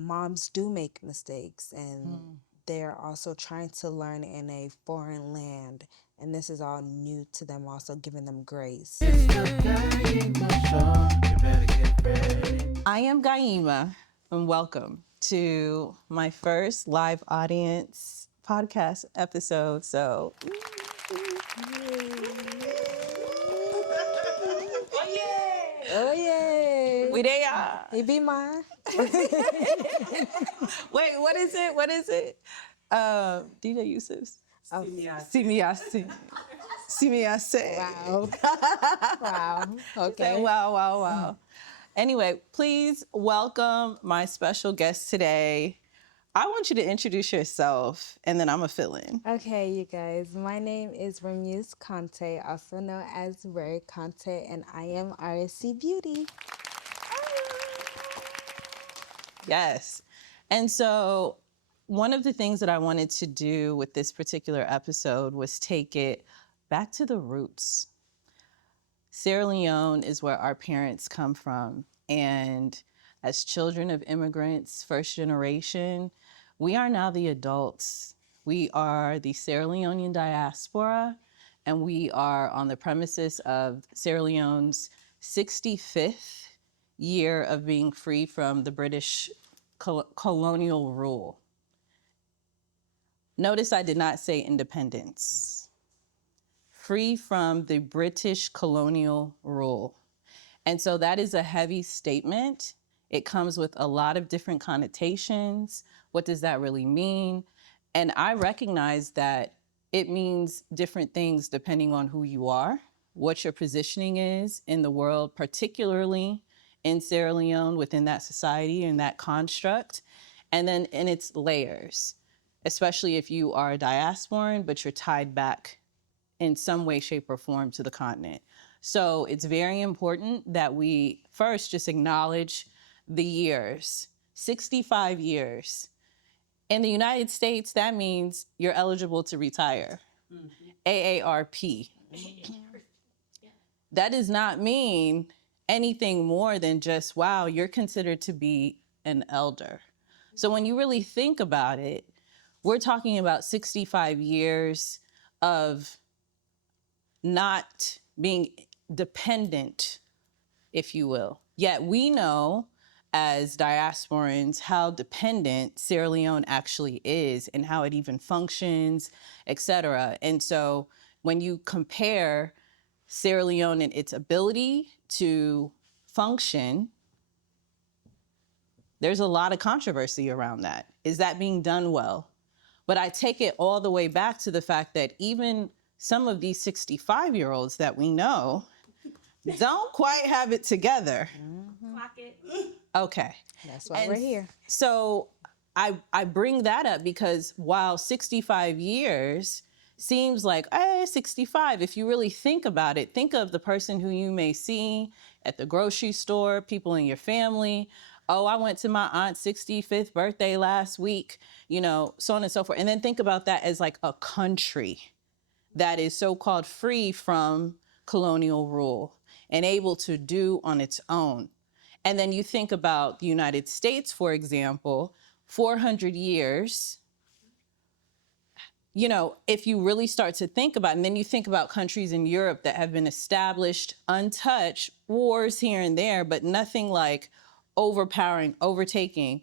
moms do make mistakes and they're also trying to learn in a foreign land. And this is all new to them, also giving them grace. I am Gayima, and welcome to my first live audience podcast episode. So, Oh, yay! we there. Hey, be mine. Wait, what is it? What is it? DJ Yusuf. Oh, See me, I see. See me, I say. wow. Wow. Okay. Wow, wow, wow. Anyway, please welcome my special guest today. I want you to introduce yourself, and then I'm going to fill in. Okay, you guys. My name is Ramuse Conte, also known as Ray Conte, and I am RSC Beauty. Yes. And so one of the things that I wanted to do with this particular episode was take it back to the roots. Sierra Leone is where our parents come from. And as children of immigrants, first generation, we are now the adults. We are the Sierra Leone Diaspora, and we are on the premises of Sierra Leone's 65th year of being free from the British colonial rule. Notice I did not say independence. Free from the British colonial rule. And so that is a heavy statement. It comes with a lot of different connotations. What does that really mean? And I recognize that it means different things depending on who you are, what your positioning is in the world, particularly in Sierra Leone, within that society and that construct, and then in its layers, especially if you are a diasporan, but you're tied back in some way, shape, or form to the continent. So it's very important that we first just acknowledge the years, 65 years. In the United States, that means you're eligible to retire, AARP. That does not mean anything more than just, wow, you're considered to be an elder. So when you really think about it, we're talking about 65 years of not being dependent, if you will. Yet we know as diasporans how dependent Sierra Leone actually is and how it even functions, et cetera. And so when you compare Sierra Leone and its ability to function, there's a lot of controversy around that. Is that being done well? But I take it all the way back to the fact that even some of these 65-year-olds that we know don't quite have it together. Clock it. Okay. That's why we're here. So I bring that up because while 65 years seems like, 65, if you really think about it, think of the person who you may see at the grocery store, people in your family. Oh, I went to my aunt's 65th birthday last week, so on and so forth. And then think about that as like a country that is so-called free from colonial rule and able to do on its own. And then you think about the United States, for example, 400 years, if you really start to think about it, and then you think about countries in Europe that have been established, untouched, wars here and there, but nothing like overpowering, overtaking.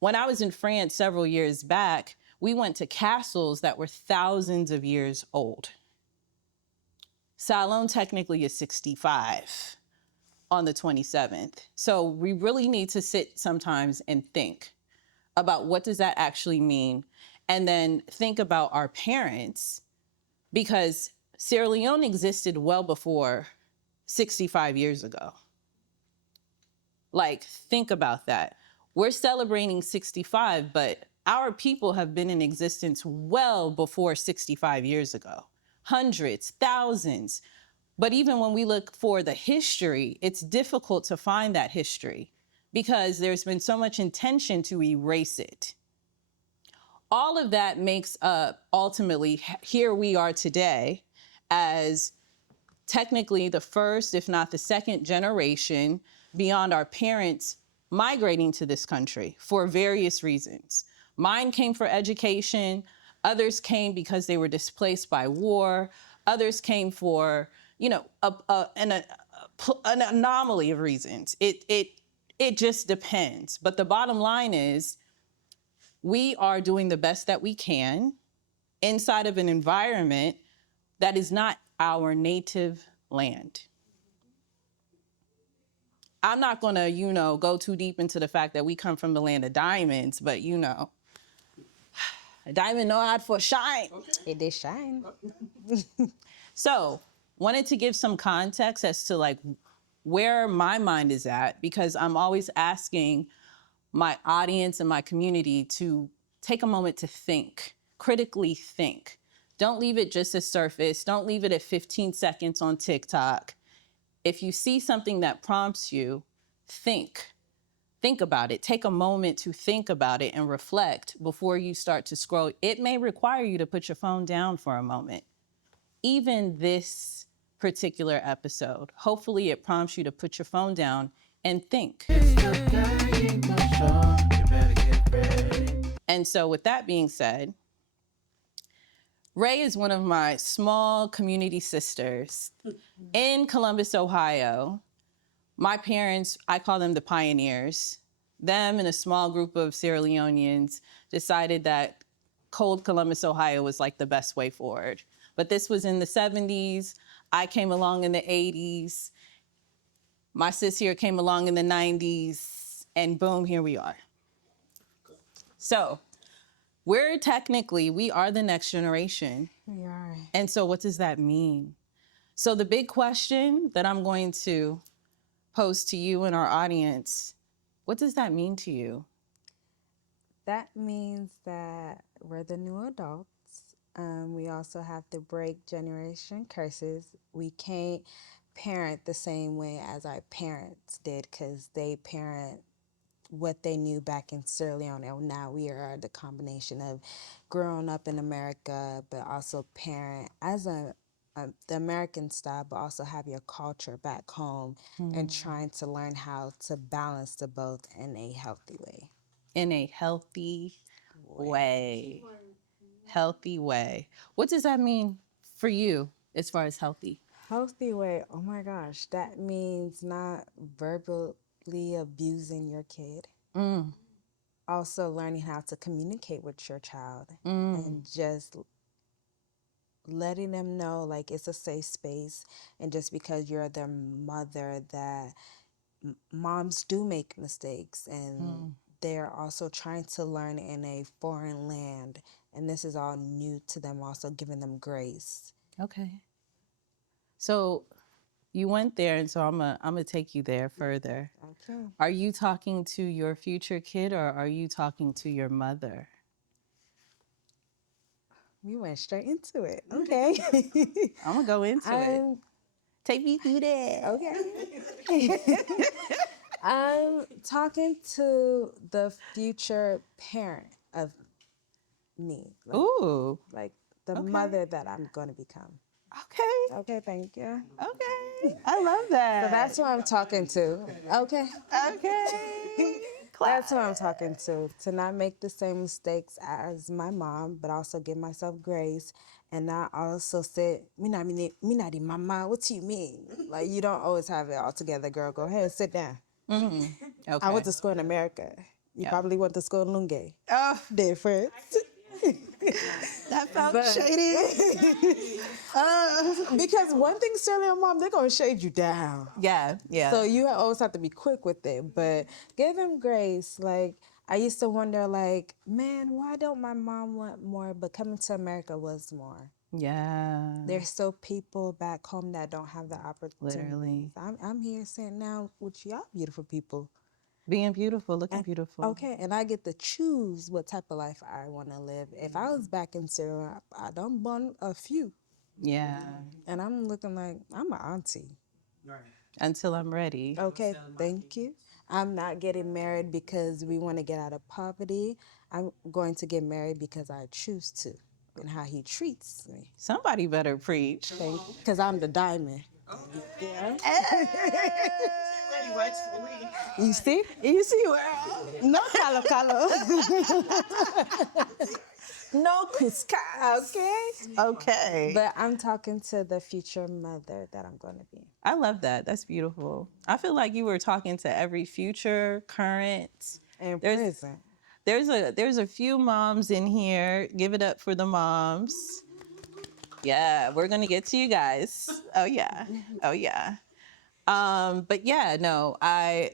When I was in France several years back, we went to castles that were thousands of years old. Salon technically is 65 on the 27th. So we really need to sit sometimes and think about what does that actually mean? And then think about our parents, because Sierra Leone existed well before 65 years ago. Like, think about that. We're celebrating 65, but our people have been in existence well before 65 years ago. Hundreds, thousands. But even when we look for the history, it's difficult to find that history because there's been so much intention to erase it. All of that makes up, ultimately, here we are today as technically the first, if not the second generation beyond our parents' migrating to this country for various reasons. Mine came for education. Others came because they were displaced by war. Others came for, you know, an anomaly of reasons. It just depends. But the bottom line is, we are doing the best that we can inside of an environment that is not our native land. I'm not gonna, go too deep into the fact that we come from the land of diamonds, but a diamond know how to shine. It did shine. So, wanted to give some context as to like where my mind is at, because I'm always asking my audience and my community to take a moment to think, critically think. Don't leave it just as surface. Don't leave it at 15 seconds on TikTok. If you see something that prompts you, think. Think about it. Take a moment to think about it and reflect before you start to scroll. It may require you to put your phone down for a moment. Even this particular episode, hopefully it prompts you to put your phone down and think. And so with that being said, Ray is one of my small community sisters in Columbus, Ohio. My parents, I call them the pioneers. Them and a small group of Sierra Leoneans decided that cold Columbus, Ohio was like the best way forward. But this was in the 70s. I came along in the 80s. My sis here came along in the 90s. And boom, here we are. So we are the next generation. We are. And so what does that mean? So the big question that I'm going to pose to you and our audience, what does that mean to you? That means that we're the new adults. We also have to break generation curses. We can't parent the same way as our parents did, because they parent what they knew back in Sierra Leone. And now we are the combination of growing up in America, but also parent as the American style, but also have your culture back home and trying to learn how to balance the both in a healthy way. In a healthy way. Healthy way. What does that mean for you as far as healthy? Healthy way, oh my gosh, that means not verbally abusing your kid. Also learning how to communicate with your child and just letting them know like it's a safe space, and just because you're their mother, that moms do make mistakes, and they're also trying to learn in a foreign land, and this is all new to them, also giving them grace. Okay. So you went there, and so I'm gonna take you there further. Okay. Are you talking to your future kid, or are you talking to your mother? We went straight into it. Okay. I'm gonna go into it. Take me through that. Okay. I'm talking to the future parent of me. Ooh. Like the mother that I'm going to become. Okay. Okay, thank you. Okay. I love that. So that's who I'm talking to. Okay. Okay. That's who I'm talking to not make the same mistakes as my mom, but also give myself grace, and not also say, me not mama, what do you mean? Like, you don't always have it all together, girl. Go ahead, sit down. Okay. I went to school in America. You probably went to school in Lunge. Oh, Difference. that felt shady. Because one thing, Sierra Leone mom, they're going to shade you down. Yeah. So you always have to be quick with it, but give them grace. Like, I used to wonder, like, man, why don't my mom want more? But coming to America was more. Yeah. There's still people back home that don't have the opportunity. Literally. I'm here sitting down with y'all beautiful people. Being beautiful, looking beautiful. Okay, and I get to choose what type of life I want to live. If I was back in Syria, I done born a few. Yeah. And I'm looking like I'm an auntie. Until I'm ready. Okay, thank you. I'm not getting married because we want to get out of poverty. I'm going to get married because I choose to, and how he treats me. Somebody better preach. Because I'm the diamond. Yeah. You see? You see? No calo calo. No cusca, okay? Okay. But I'm talking to the future mother that I'm going to be. I love that. That's beautiful. I feel like you were talking to every future, current, And there's present. there's a few moms in here. Give it up for the moms. Yeah, we're gonna get to you guys. Oh yeah. Oh yeah. But yeah, no, I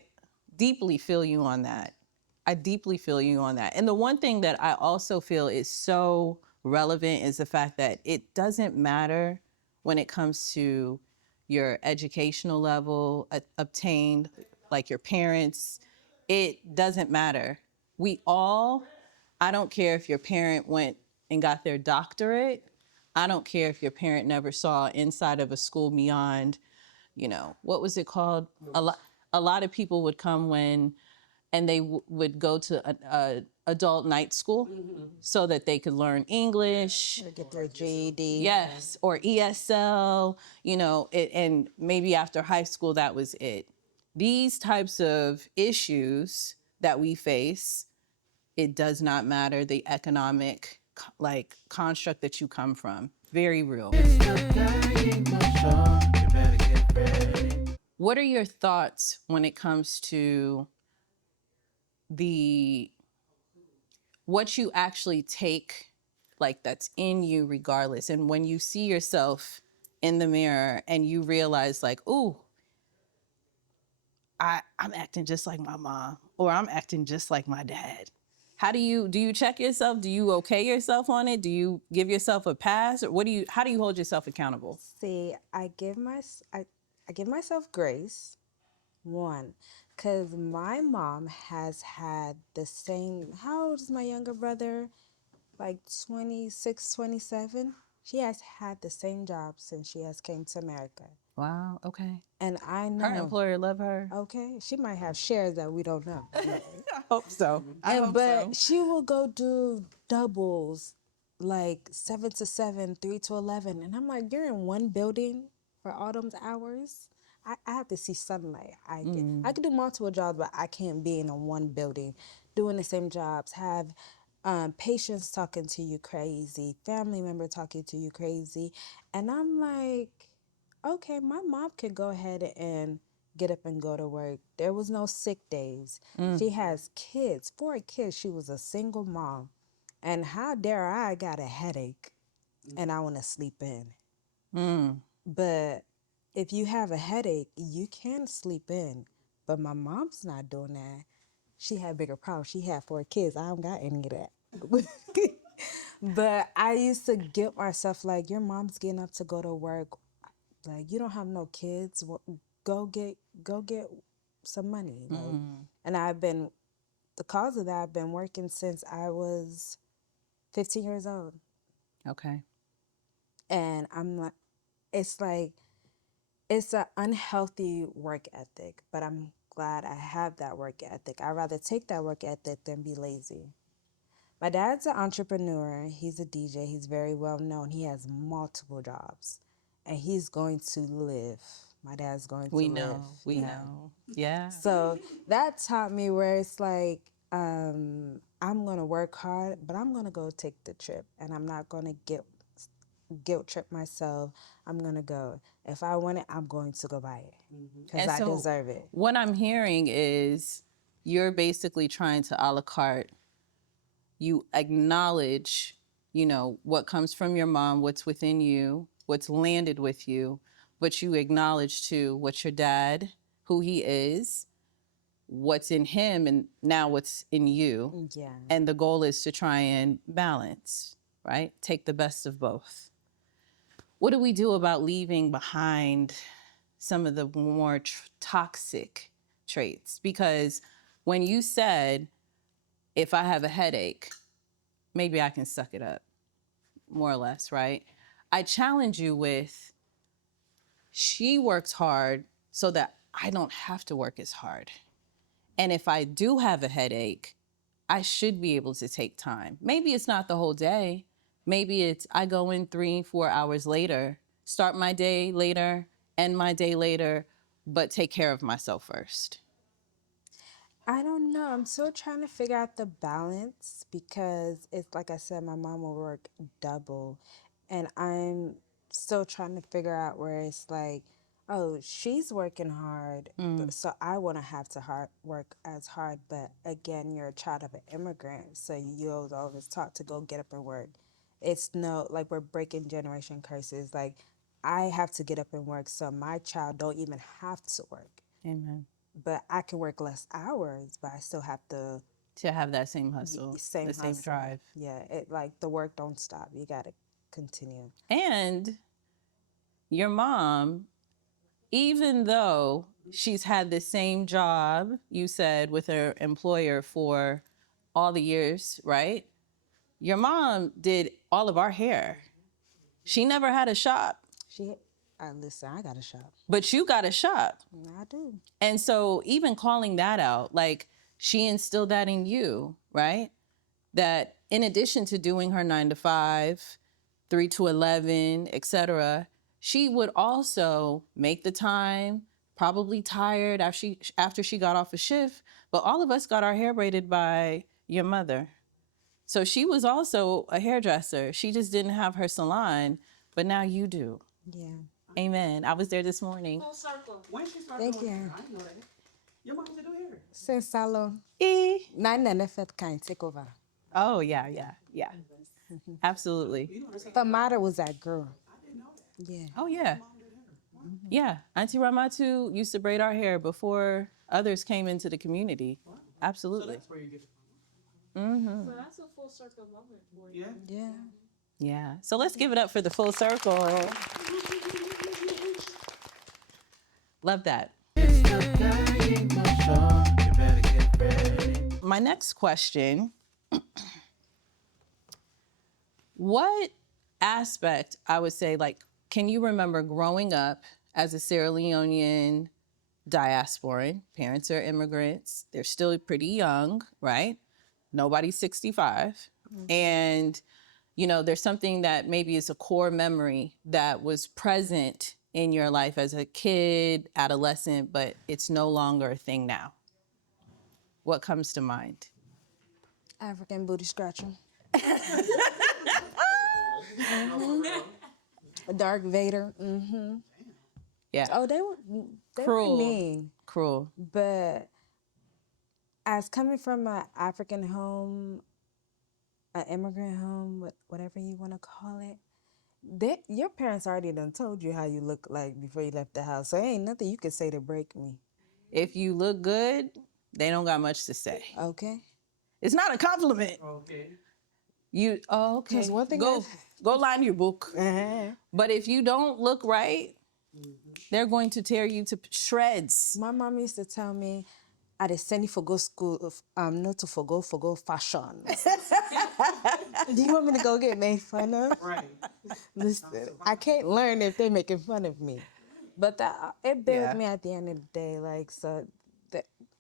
deeply feel you on that. I deeply feel you on that. And the one thing that I also feel is so relevant is the fact that it doesn't matter when it comes to your educational level obtained, like your parents, it doesn't matter. We all, I don't care if your parent went and got their doctorate. I don't care if your parent never saw inside of a school beyond, you know, what was it called? A lot of people would come when, and they would go to a adult night school so that they could learn English. Or get their GED. Yes, or ESL, you know, and maybe after high school, that was it. These types of issues that we face, it does not matter the economic like construct that you come from. Very real. What are your thoughts when it comes to the what you actually take, like that's in you regardless, and when you see yourself in the mirror and you realize like, ooh, I'm acting just like my mom, or I'm acting just like my dad. How do you check yourself? Do you okay yourself on it? Do you give yourself a pass, or how do you hold yourself accountable? See, I give myself grace. One, because my mom has had the same. How old is my younger brother? Like 26, 27. She has had the same job since she has came to America. Wow, okay. And I know. Her employer love her. Okay, she might have shares that we don't know. I hope so. But she will go do doubles, like 7 to 7, 3 to 11. And I'm like, you're in one building for all those hours? I have to see sunlight. I could do multiple jobs, but I can't be in a one building doing the same jobs, have patients talking to you crazy, family member talking to you crazy. And I'm like, okay, my mom can go ahead and get up and go to work. There was no sick days. She has kids, 4 kids. She was a single mom. And how dare I got a headache and I want to sleep in. But if you have a headache, you can sleep in. But my mom's not doing that. She had bigger problems. She had 4 kids. I don't got any of that. But I used to guilt myself like, your mom's getting up to go to work. Like, you don't have no kids. Go get some money. Like, and the cause of that, I've been working since I was 15 years old. Okay. And I'm like, it's an unhealthy work ethic, but I'm glad I have that work ethic. I'd rather take that work ethic than be lazy. My dad's an entrepreneur. He's a DJ. He's very well known. He has multiple jobs, and he's going to live. My dad's going to live. We know. Yeah. So that taught me where it's like, I'm going to work hard, but I'm going to go take the trip, and I'm not going to guilt trip myself. I'm going to go. If I want it, I'm going to go buy it because I deserve it. What I'm hearing is you're basically trying to a la carte. You acknowledge, you know, what comes from your mom, what's within you, what's landed with you, but you acknowledge too what your dad, who he is, what's in him, and now what's in you. Yeah. And the goal is to try and balance, right? Take the best of both. What do we do about leaving behind some of the more toxic traits? Because when you said, if I have a headache, maybe I can suck it up, more or less, right? I challenge you with, she works hard so that I don't have to work as hard. And if I do have a headache, I should be able to take time. Maybe it's not the whole day. Maybe it's I go in 3, 4 hours later, start my day later, end my day later, but take care of myself first? I don't know. I'm still trying to figure out the balance because it's like I said, my mom will work double, and I'm still trying to figure out where it's like, oh, she's working hard, so I want to have to work as hard. But again, you're a child of an immigrant, so you're always taught to go get up and work. It's no like we're breaking generation curses. Like I have to get up and work, so my child don't even have to work, Amen. but I can work less hours, but I still have to To have that same hustle, same the same hustle. drive. Yeah, it like the work don't stop. You gotta continue. And your mom, even though she's had the same job, you said, with her employer for all the years, right? Your mom did all of our hair. She never had a shop, Listen, I got a shop. but you got a shop. I do. And so even calling that out, like she instilled that in you, right? That in addition to doing her 9 to 5, 3 to 11, etc., she would also make the time, probably tired after she got off a shift, but all of us got our hair braided by your mother. So she was also a hairdresser. She just didn't have her salon, but now you do. Yeah. Amen. I was there this morning. Full circle. When she started Thank doing you. hair, I didn't know that. Your mom used to do hair. Since salon. Eh. Nine and effort kind take over. Oh, yeah. Absolutely. You know that's The mother was that girl. I didn't know that. Yeah. Oh, yeah. Mom did hair. Wow. Yeah. Auntie Ramatu used to braid our hair before others came into the community. So Absolutely. that's where you get it Mm-hmm. So that's a full circle moment for you. from. Yeah. Yeah. Yeah. So let's give it up for the full circle. Love that. It's the Gayima Show. You better get ready. My next question, what aspect, I would say, like, can you remember growing up as a Sierra Leonean diasporan? Parents are immigrants. They're still pretty young, right? Nobody's 65. And, you know, there's something that maybe is a core memory that was present in your life as a kid, adolescent, but it's no longer a thing now. What comes to mind? African booty scratching. Dark Vader. Mm-hmm. Yeah. Oh, they were Cruel. mean. Cruel. But as coming from an African home, an immigrant home, whatever you want to call it, your parents already done told you how you look like before you left the house. So ain't nothing you could say to break me. If you look good, they don't got much to say. Okay? It's not a compliment. Okay. Okay. 'Cause one thing go line your book. Uh-huh. But if you don't look right, they're going to tear you to shreds. My mom used to tell me, I dey send you for go school, not to for go fashion. Do you want me to go get made fun of? Right. Listen, I can't learn if they're making fun of me. But it built Yeah. me at the end of the day. Like, so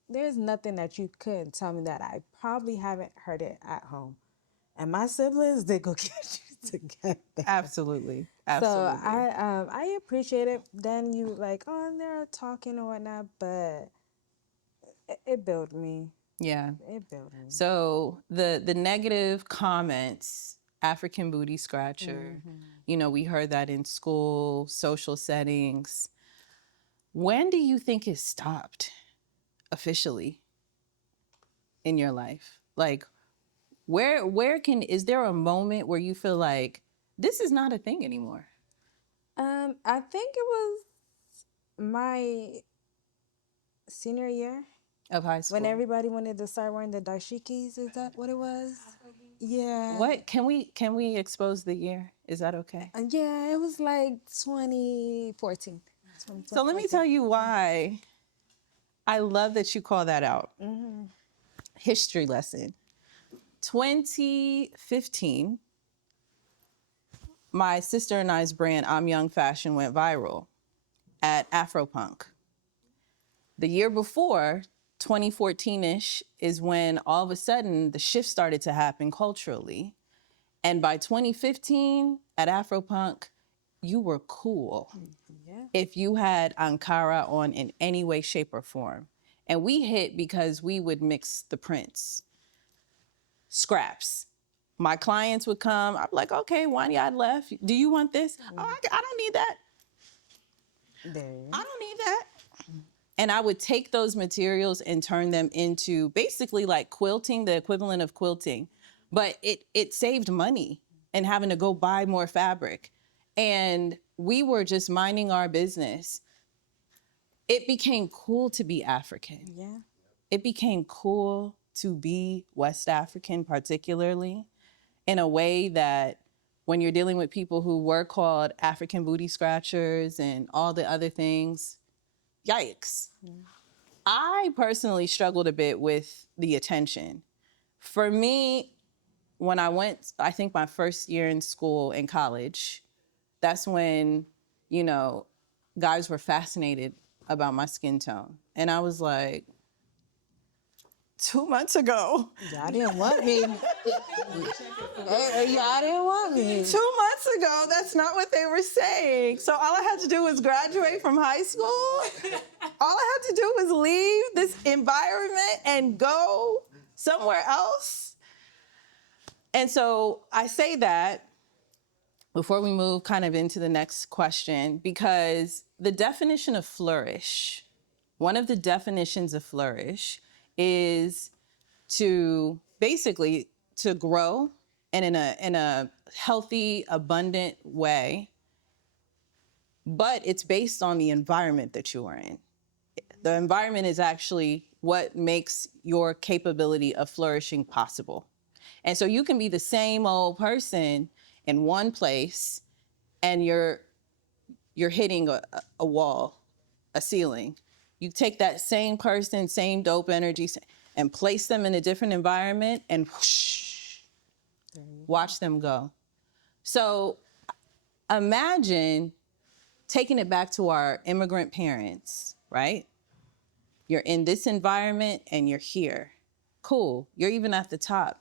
there's nothing that you couldn't tell me that I probably haven't heard it at home. And my siblings, they go get you together. Absolutely. So I appreciate it. Then you like, oh, they're talking or whatnot, but it built me. Yeah. It built me. So the negative comments, African booty scratcher, you know, we heard that in school, social settings. When do you think it stopped officially in your life? Like, is there a moment where you feel like this is not a thing anymore? I think it was my senior year Of high school? when everybody wanted to start wearing the dashikis. Is that what it was? Yeah. What can we expose the year? Is that okay? Yeah, it was like 2014. So let me tell you why I love that you call that out. History lesson. 2015, my sister and I's brand, I'm Young Fashion, went viral at Afropunk. The year before, 2014-ish, is when all of a sudden the shift started to happen culturally. And by 2015 at Afropunk, you were cool Yeah. if you had Ankara on in any way, shape, or form. And we hit because we would mix the prints, scraps. My clients would come. I'm like, okay, one yard left. Do you want this? Oh, I don't need that. There. I don't need that. And I would take those materials and turn them into basically like quilting, the equivalent of quilting. But it saved money and having to go buy more fabric. And we were just minding our business. It became cool to be African. Yeah. It became cool to be West African, particularly in a way that when you're dealing with people who were called African booty scratchers and all the other things, yikes. I personally struggled a bit with the attention. For me, when I went, I think my first year in school, in college, that's when, you know, guys were fascinated about my skin tone. And I was like, 2 months ago, Y'all didn't want me. Y'all didn't want me. 2 months ago, that's not what they were saying. So all I had to do was graduate from high school. All I had to do was leave this environment and go somewhere else. And so I say that before we move kind of into the next question, because the definition of flourish, one of the definitions of flourish is to basically to grow and in a healthy, abundant way, but it's based on the environment that you are in. The environment is actually what makes your capability of flourishing possible. And so you can be the same old person in one place and you're hitting a wall, a ceiling. You take that same person, same dope energy, and place them in a different environment and whoosh, watch them go. So imagine taking it back to our immigrant parents, right? You're in this environment and you're here. Cool, you're even at the top.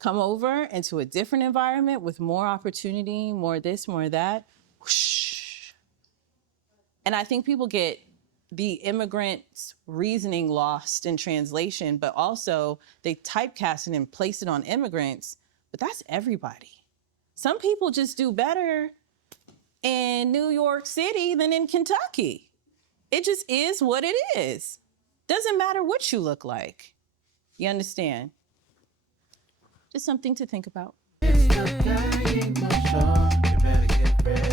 Come over into a different environment with more opportunity, more this, more that. Whoosh. And I think people get the immigrants' reasoning lost in translation, but also they typecast it and place it on immigrants, but that's everybody. Some people just do better in New York City than in Kentucky. It just is what it is. Doesn't matter what you look like. You understand? Just something to think about. It's the Gayima Show. You better get ready.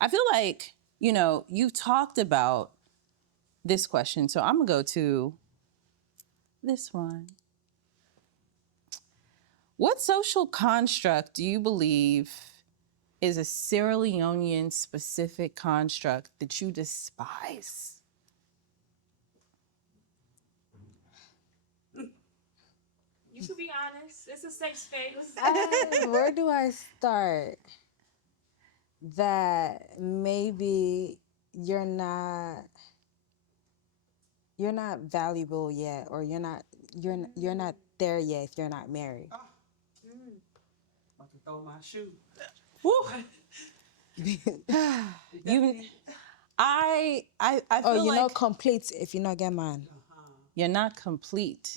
I feel like, you know, you've talked about this question, so I'm gonna go to this one. What social construct do you believe is a Sierra Leonean specific construct that you despise? You can be honest. It's a safe space. Where do I start? That maybe you're not valuable yet, or you're not there yet if you're not married. About to throw my shoe. Woo. I feel Oh, you're like not complete if you not get man. you're not complete.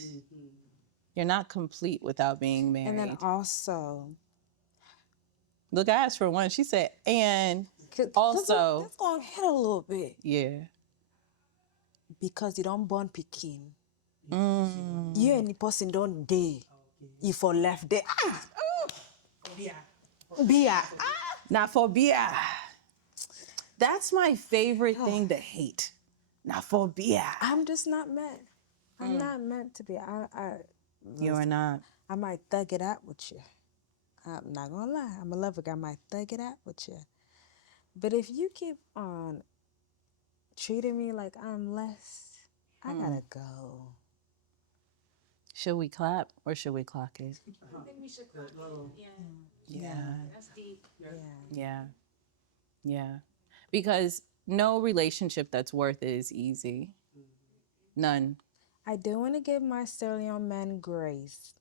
You're not complete without being married. And then also, Look, I asked for one. She said, and 'cause also, that's gonna hit a little bit yeah. because you don't born Pekin. You and the person don't day. You for left there. Beer. Not for beer. That's my favorite thing to hate. Not for beer. I'm just not meant. I'm not meant to be. You are not. I might thug it out with you. I'm not gonna lie. I'm a lover guy. I might thug it out with you. But if you keep on treating me like I'm less, I gotta go. Should we clap or should we clock it? I think we should clock it. Yeah, Yeah. that's deep. Yeah. Because no relationship that's worth it is easy. None. I do want to give my Sierra Leone men grace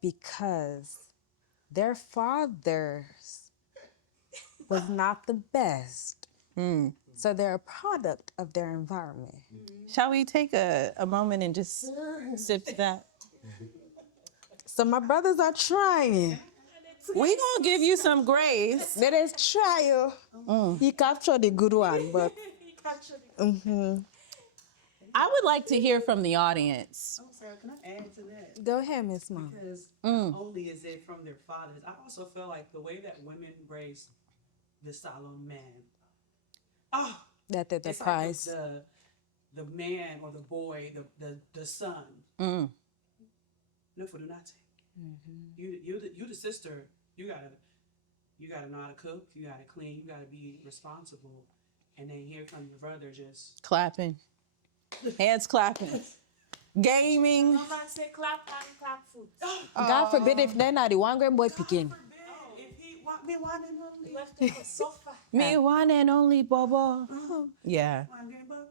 because their fathers was not the best. So they're a product of their environment. Shall we take a moment and just sip to that? So my brothers are trying. We gonna give you some grace. They just try. He captured the good one, but I would like to hear from the audience. Oh, Sarah, can I add to that? go ahead, Miss Mom. Because not only is it from their fathers, I also feel like the way that women raise the Solomon man. Oh, That they're the it's prize. like the man or the boy, the son. Mm. No for nothing. You the sister. You gotta know how to cook. You gotta clean. You gotta be responsible. And then here come your brother just Clapping. Hands clapping. Gaming. No man say clap and clap foot. God forbid if they're not the one grand boy picking. if he want me one and only. You have to go suffer. Me one and only Bobo. Yeah. One game, bubba.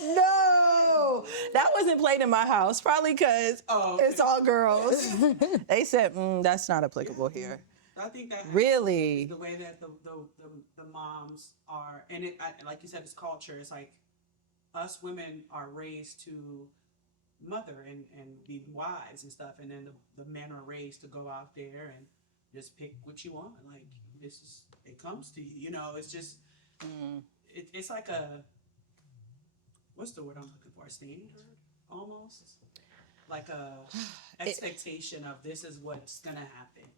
No, that wasn't played in my house. Probably because Oh, okay. it's all girls. They said that's not applicable here. I think that Really? the way that the moms are, and like you said, it's culture. It's like us women are raised to mother and be wives and stuff, and then the men are raised to go out there and just pick what you want. Like it comes to you. You know, it's just it's like a what's the word I'm looking for? A standard, almost like a expectation of this is what's gonna happen.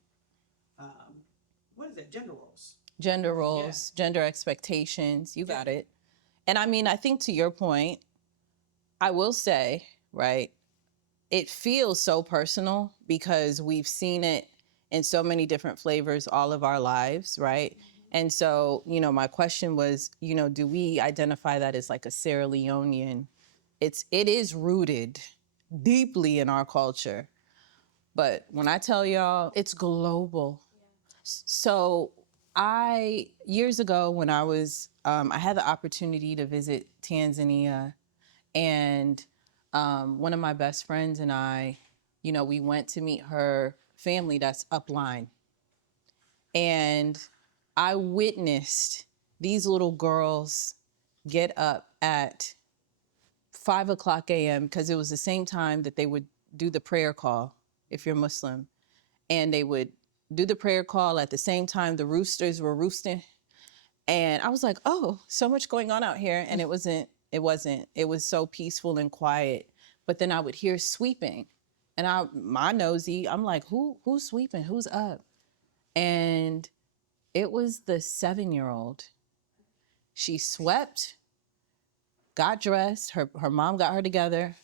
What is it? Gender roles. Gender roles, gender expectations. You got it. And I mean, I think to your point, I will say, right, it feels so personal because we've seen it in so many different flavors all of our lives, right? And so, my question was, do we identify that as like a Sierra Leonean? It is rooted deeply in our culture. But when I tell y'all, it's global. So years ago when I was, I had the opportunity to visit Tanzania, and one of my best friends and I, we went to meet her family that's upline. And I witnessed these little girls get up at 5:00 a.m. because it was the same time that they would do the prayer call, if you're Muslim. And they would do the prayer call at the same time the roosters were roosting. And I was like, oh, so much going on out here. And it wasn't. It was so peaceful and quiet. But then I would hear sweeping. And my nosy, I'm like, who's sweeping? Who's up? And it was the 7-year-old. She swept, got dressed. Her mom got her together.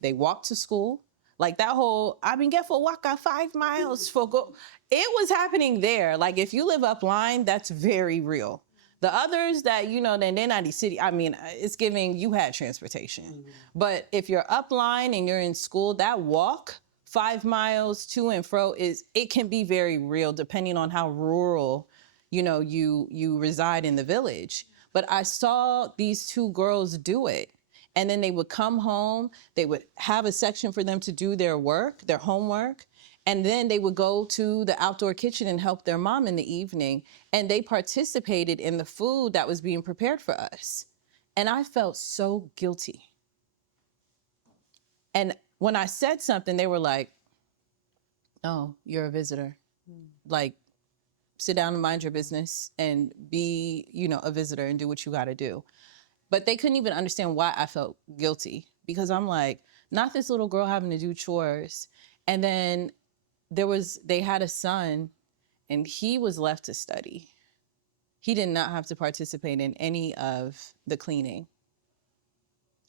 They walked to school. Like that whole, I've been get for waka 5 miles for go. It was happening there. Like if you live upline, that's very real. The others that, then they're not the city. I mean, it's giving you had transportation. Mm-hmm. But if you're upline and you're in school, that walk 5 miles to and fro it can be very real depending on how rural, you reside in the village. But I saw these 2 girls do it. And then they would come home, they would have a section for them to do their work, their homework, and then they would go to the outdoor kitchen and help their mom in the evening. And they participated in the food that was being prepared for us. And I felt so guilty. And when I said something, they were like, oh, you're a visitor. Like, sit down and mind your business and be, a visitor and do what you gotta do. But they couldn't even understand why I felt guilty, because I'm like, not this little girl having to do chores. And then they had a son and he was left to study. He did not have to participate in any of the cleaning.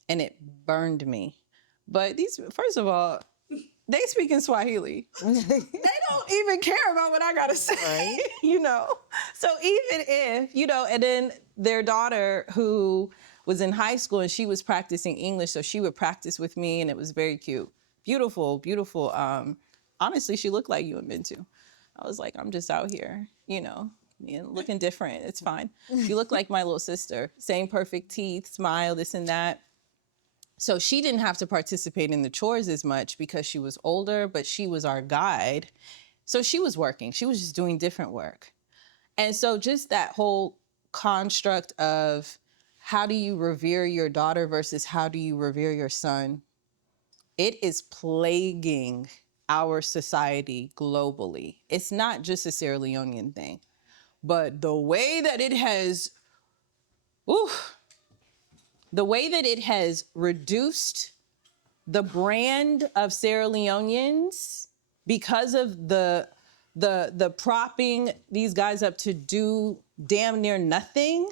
And it burned me. But first of all, they speak in Swahili. They don't even care about what I gotta say, right? So even if, and then their daughter who was in high school and she was practicing English, so she would practice with me and it was very cute. Beautiful, beautiful. Honestly, she looked like you and Bintu. I was like, I'm just out here, looking different. It's fine. You look like my little sister. Same perfect teeth, smile, this and that. So she didn't have to participate in the chores as much because she was older, but she was our guide. So she was working. She was just doing different work. And so just that whole construct of how do you revere your daughter versus how do you revere your son, it is plaguing our society globally. It's not just a Sierra Leonean thing, but the way that it has, the way that it has reduced the brand of Sierra Leoneans because of the propping these guys up to do damn near nothing.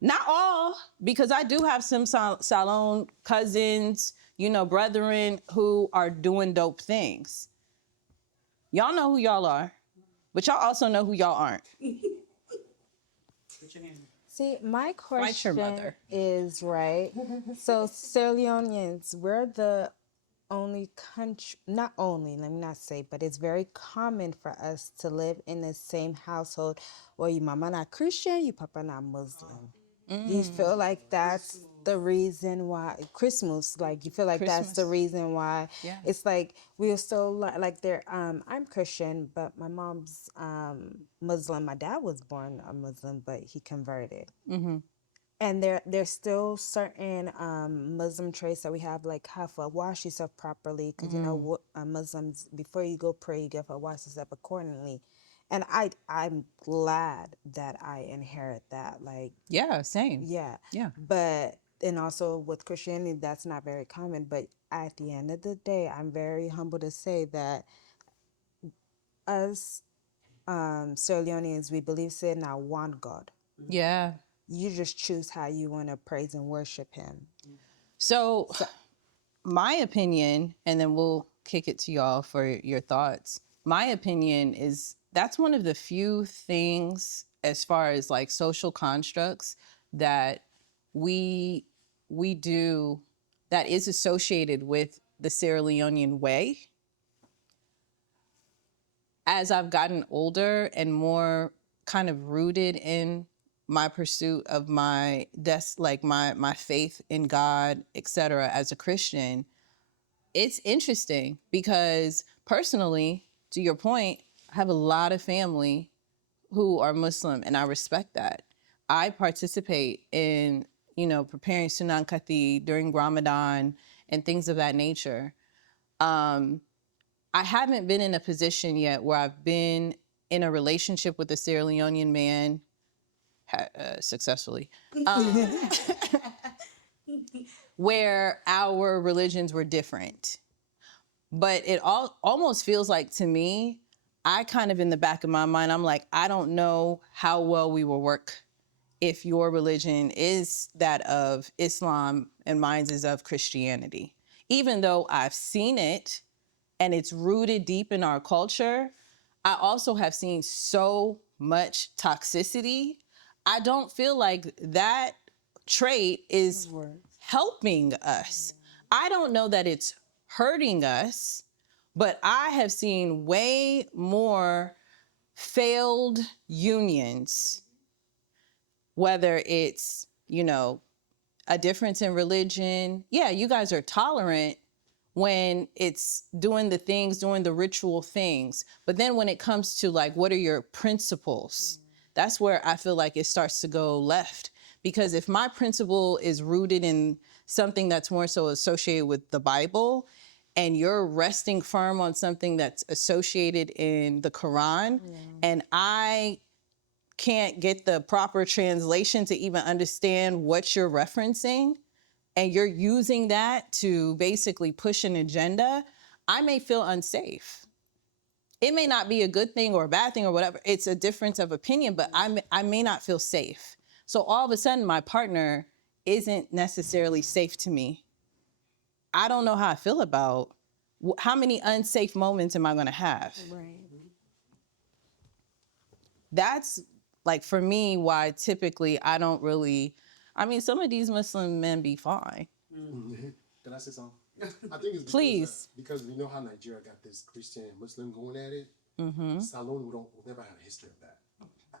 Not all, because I do have some Salon cousins, you know, brethren who are doing dope things. Y'all know who y'all are, but y'all also know who y'all aren't. Put your hand up. See, my Fight your question mother. is, right, so Sierra Leoneans, we're the only country, not only, let me not say, but it's very common for us to live in the same household where your mama not Christian, your papa not Muslim. Do you feel like that's the reason why Christmas, like you feel like that's the Christmas. reason why Yeah. it's like we're still like there I'm Christian, but my mom's Muslim. My dad was born a Muslim, but he converted. And there's still certain Muslim traits that we have, like have to wash yourself properly, because you know what, Muslims, before you go pray, you have to wash yourself accordingly. And I'm glad that I inherit that. Like, Yeah, same. yeah. Yeah. But, and also with Christianity, that's not very common. But at the end of the day, I'm very humble to say that us Sierra Leoneans, we believe in our one God. Yeah. You just choose how you want to praise and worship Him. So, my opinion, and then we'll kick it to y'all for your thoughts. My opinion is that's one of the few things as far as like social constructs that we do that is associated with the Sierra Leonean way. As I've gotten older and more kind of rooted in my pursuit of my my faith in God, etc., as a Christian, it's interesting because personally, to your point, I have a lot of family who are Muslim, and I respect that. I participate in, you know, preparing Sunan Kati during Ramadan and things of that nature. I haven't been in a position yet where I've been in a relationship with a Sierra Leonean man successfully, where our religions were different. But it almost feels like, to me, I kind of in the back of my mind, I'm like, I don't know how well we will work if your religion is that of Islam and mine is of Christianity. Even though I've seen it and it's rooted deep in our culture, I also have seen so much toxicity. I don't feel like that trait is helping us. I don't know that it's hurting us, but I have seen way more failed unions, whether it's, you know, a difference in religion. Yeah, you guys are tolerant when it's doing the things, doing the ritual things. But then when it comes to like, what are your principles? That's where I feel like it starts to go left. Because if my principle is rooted in something that's more so associated with the Bible, and you're resting firm on something that's associated in the Quran, and I can't get the proper translation to even understand what you're referencing, and you're using that to basically push an agenda, I may feel unsafe. It may not be a good thing or a bad thing or whatever. It's a difference of opinion, but I may not feel safe. So all of a sudden, my partner isn't necessarily safe to me. I don't know how I feel about how many unsafe moments am I going to have? Right. That's like, for me, why typically I don't really, I mean, some of these Muslim men be fine. Can I say something? I think it's because, Please. Because we know how Nigeria got this Christian and Muslim going at it. Salon will never have a history of that.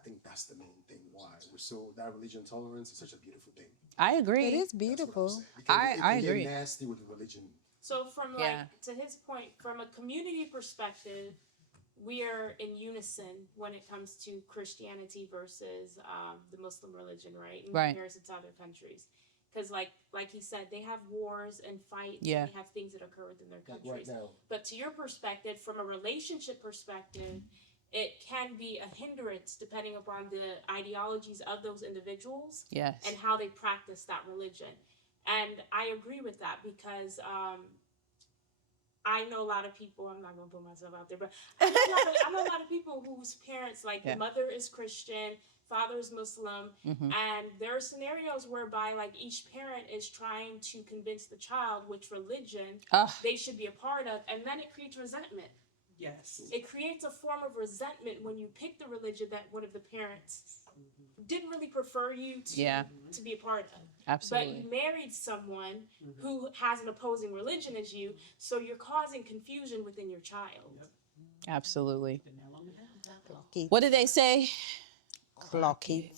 think that's the main thing why we're so, that religion tolerance is such a beautiful thing. I agree. It is That's what I'm beautiful. saying. Because it I can agree. get nasty with religion. So from like Yeah. to his point, from a community perspective, we are in unison when it comes to Christianity versus the Muslim religion, right? In Right. comparison to other countries. Because like he said, they have wars and fights Yeah. and they have things that occur within their Like countries. right now. But to your perspective, from a relationship perspective, it can be a hindrance depending upon the ideologies of those individuals Yes. and how they practice that religion. And I agree with that because I know a lot of people, I'm not going to put myself out there, but I know a lot of people whose parents, like Yeah. the mother is Christian, father is Muslim, and there are scenarios whereby like each parent is trying to convince the child which religion they should be a part of, and then it creates resentment. Yes. It creates a form of resentment when you pick the religion that one of the parents didn't really prefer you to be a part of. Absolutely. But you married someone who has an opposing religion as you, so you're causing confusion within your child. Absolutely. The nail on the head. Clock it. What do they say? Clock it.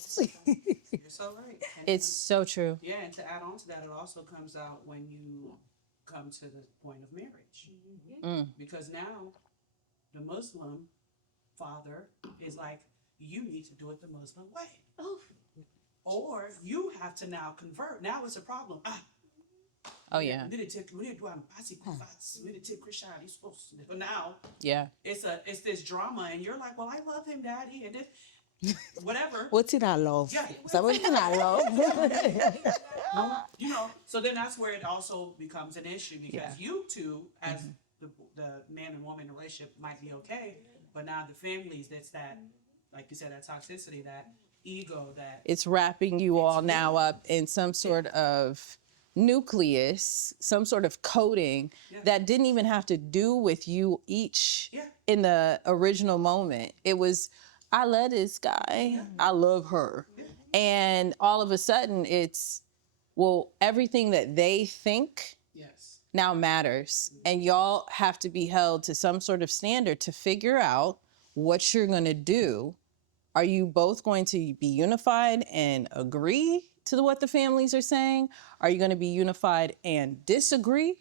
You're so right. And It's so true. yeah, and to add on to that, it also comes out when you come to the point of marriage. Because now the Muslim father is like, you need to do it the Muslim way. Oh, Or you have to now convert. Now it's a problem. Oh yeah. We need to take Christianity. But now Yeah. it's this drama, and you're like, well, I love him, Daddy, and this, whatever. What's in our love? Yeah. Is that what's in our love? You know, so then that's where it also becomes an issue because you two, as the man and woman relationship, might be okay, but now the families, that's that, like you said, that toxicity, that ego, that It's wrapping you all now up in some sort of nucleus, some sort of coding that didn't even have to do with you each in the original moment. It was, I love this guy. I love her. And all of a sudden it's, well, everything that they think yes, now matters. And y'all have to be held to some sort of standard to figure out what you're going to do. Are you both going to be unified and agree to what the families are saying? Are you going to be unified and disagree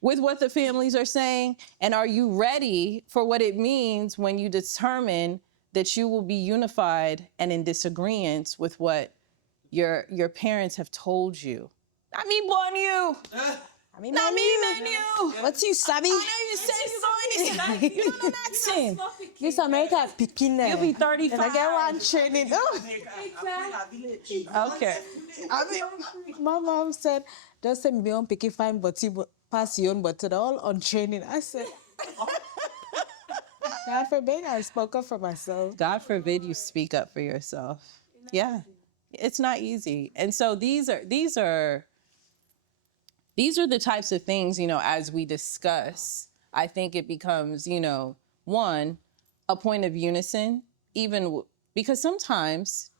with what the families are saying? And are you ready for what it means when you determine that you will be unified and in disagreement with what your parents have told you? Not me, born you. I mean, Not me, man, you. What's you, Sabi? I know you said you're going to you don't know nothing. This America picking there. You'll be 35. And I get one training. Oh. Okay. I mean, my mom said, just say me on picky fine, but you pass you on, but it all on training. I said, God forbid I spoke up for myself. God forbid you speak up for yourself. Yeah, it's not easy. And so these are the types of things, as we discuss, I think it becomes, one, a point of unison, even because sometimes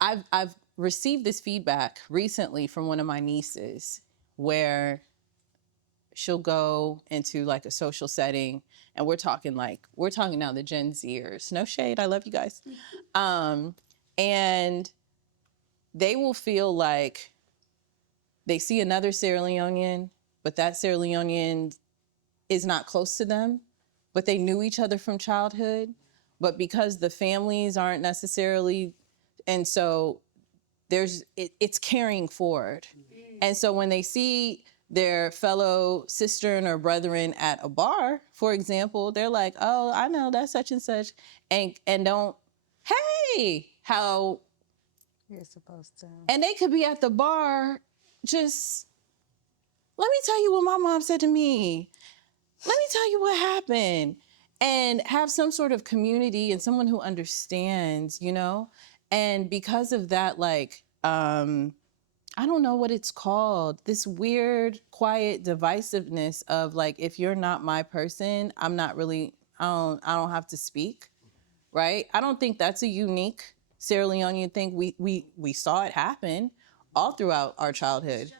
I've received this feedback recently from one of my nieces where she'll go into like a social setting and we're talking now the Gen Zers, no shade, I love you guys. And they will feel like they see another Sierra Leonean, but that Sierra Leonean is not close to them, but they knew each other from childhood, but because the families aren't necessarily, and so it's carrying forward. And so when they see their fellow sister or brethren at a bar, for example, they're like, oh, I know that's such and such, and don't, hey, how You're supposed to. and they could be at the bar just, let me tell you what my mom said to me. Let me tell you what happened. And have some sort of community and someone who understands, And because of that, I don't know what it's called, this weird, quiet divisiveness of like, if you're not my person, I'm not really, I don't have to speak, right? I don't think that's a unique Sierra Leonean thing. We saw it happen all throughout our childhood.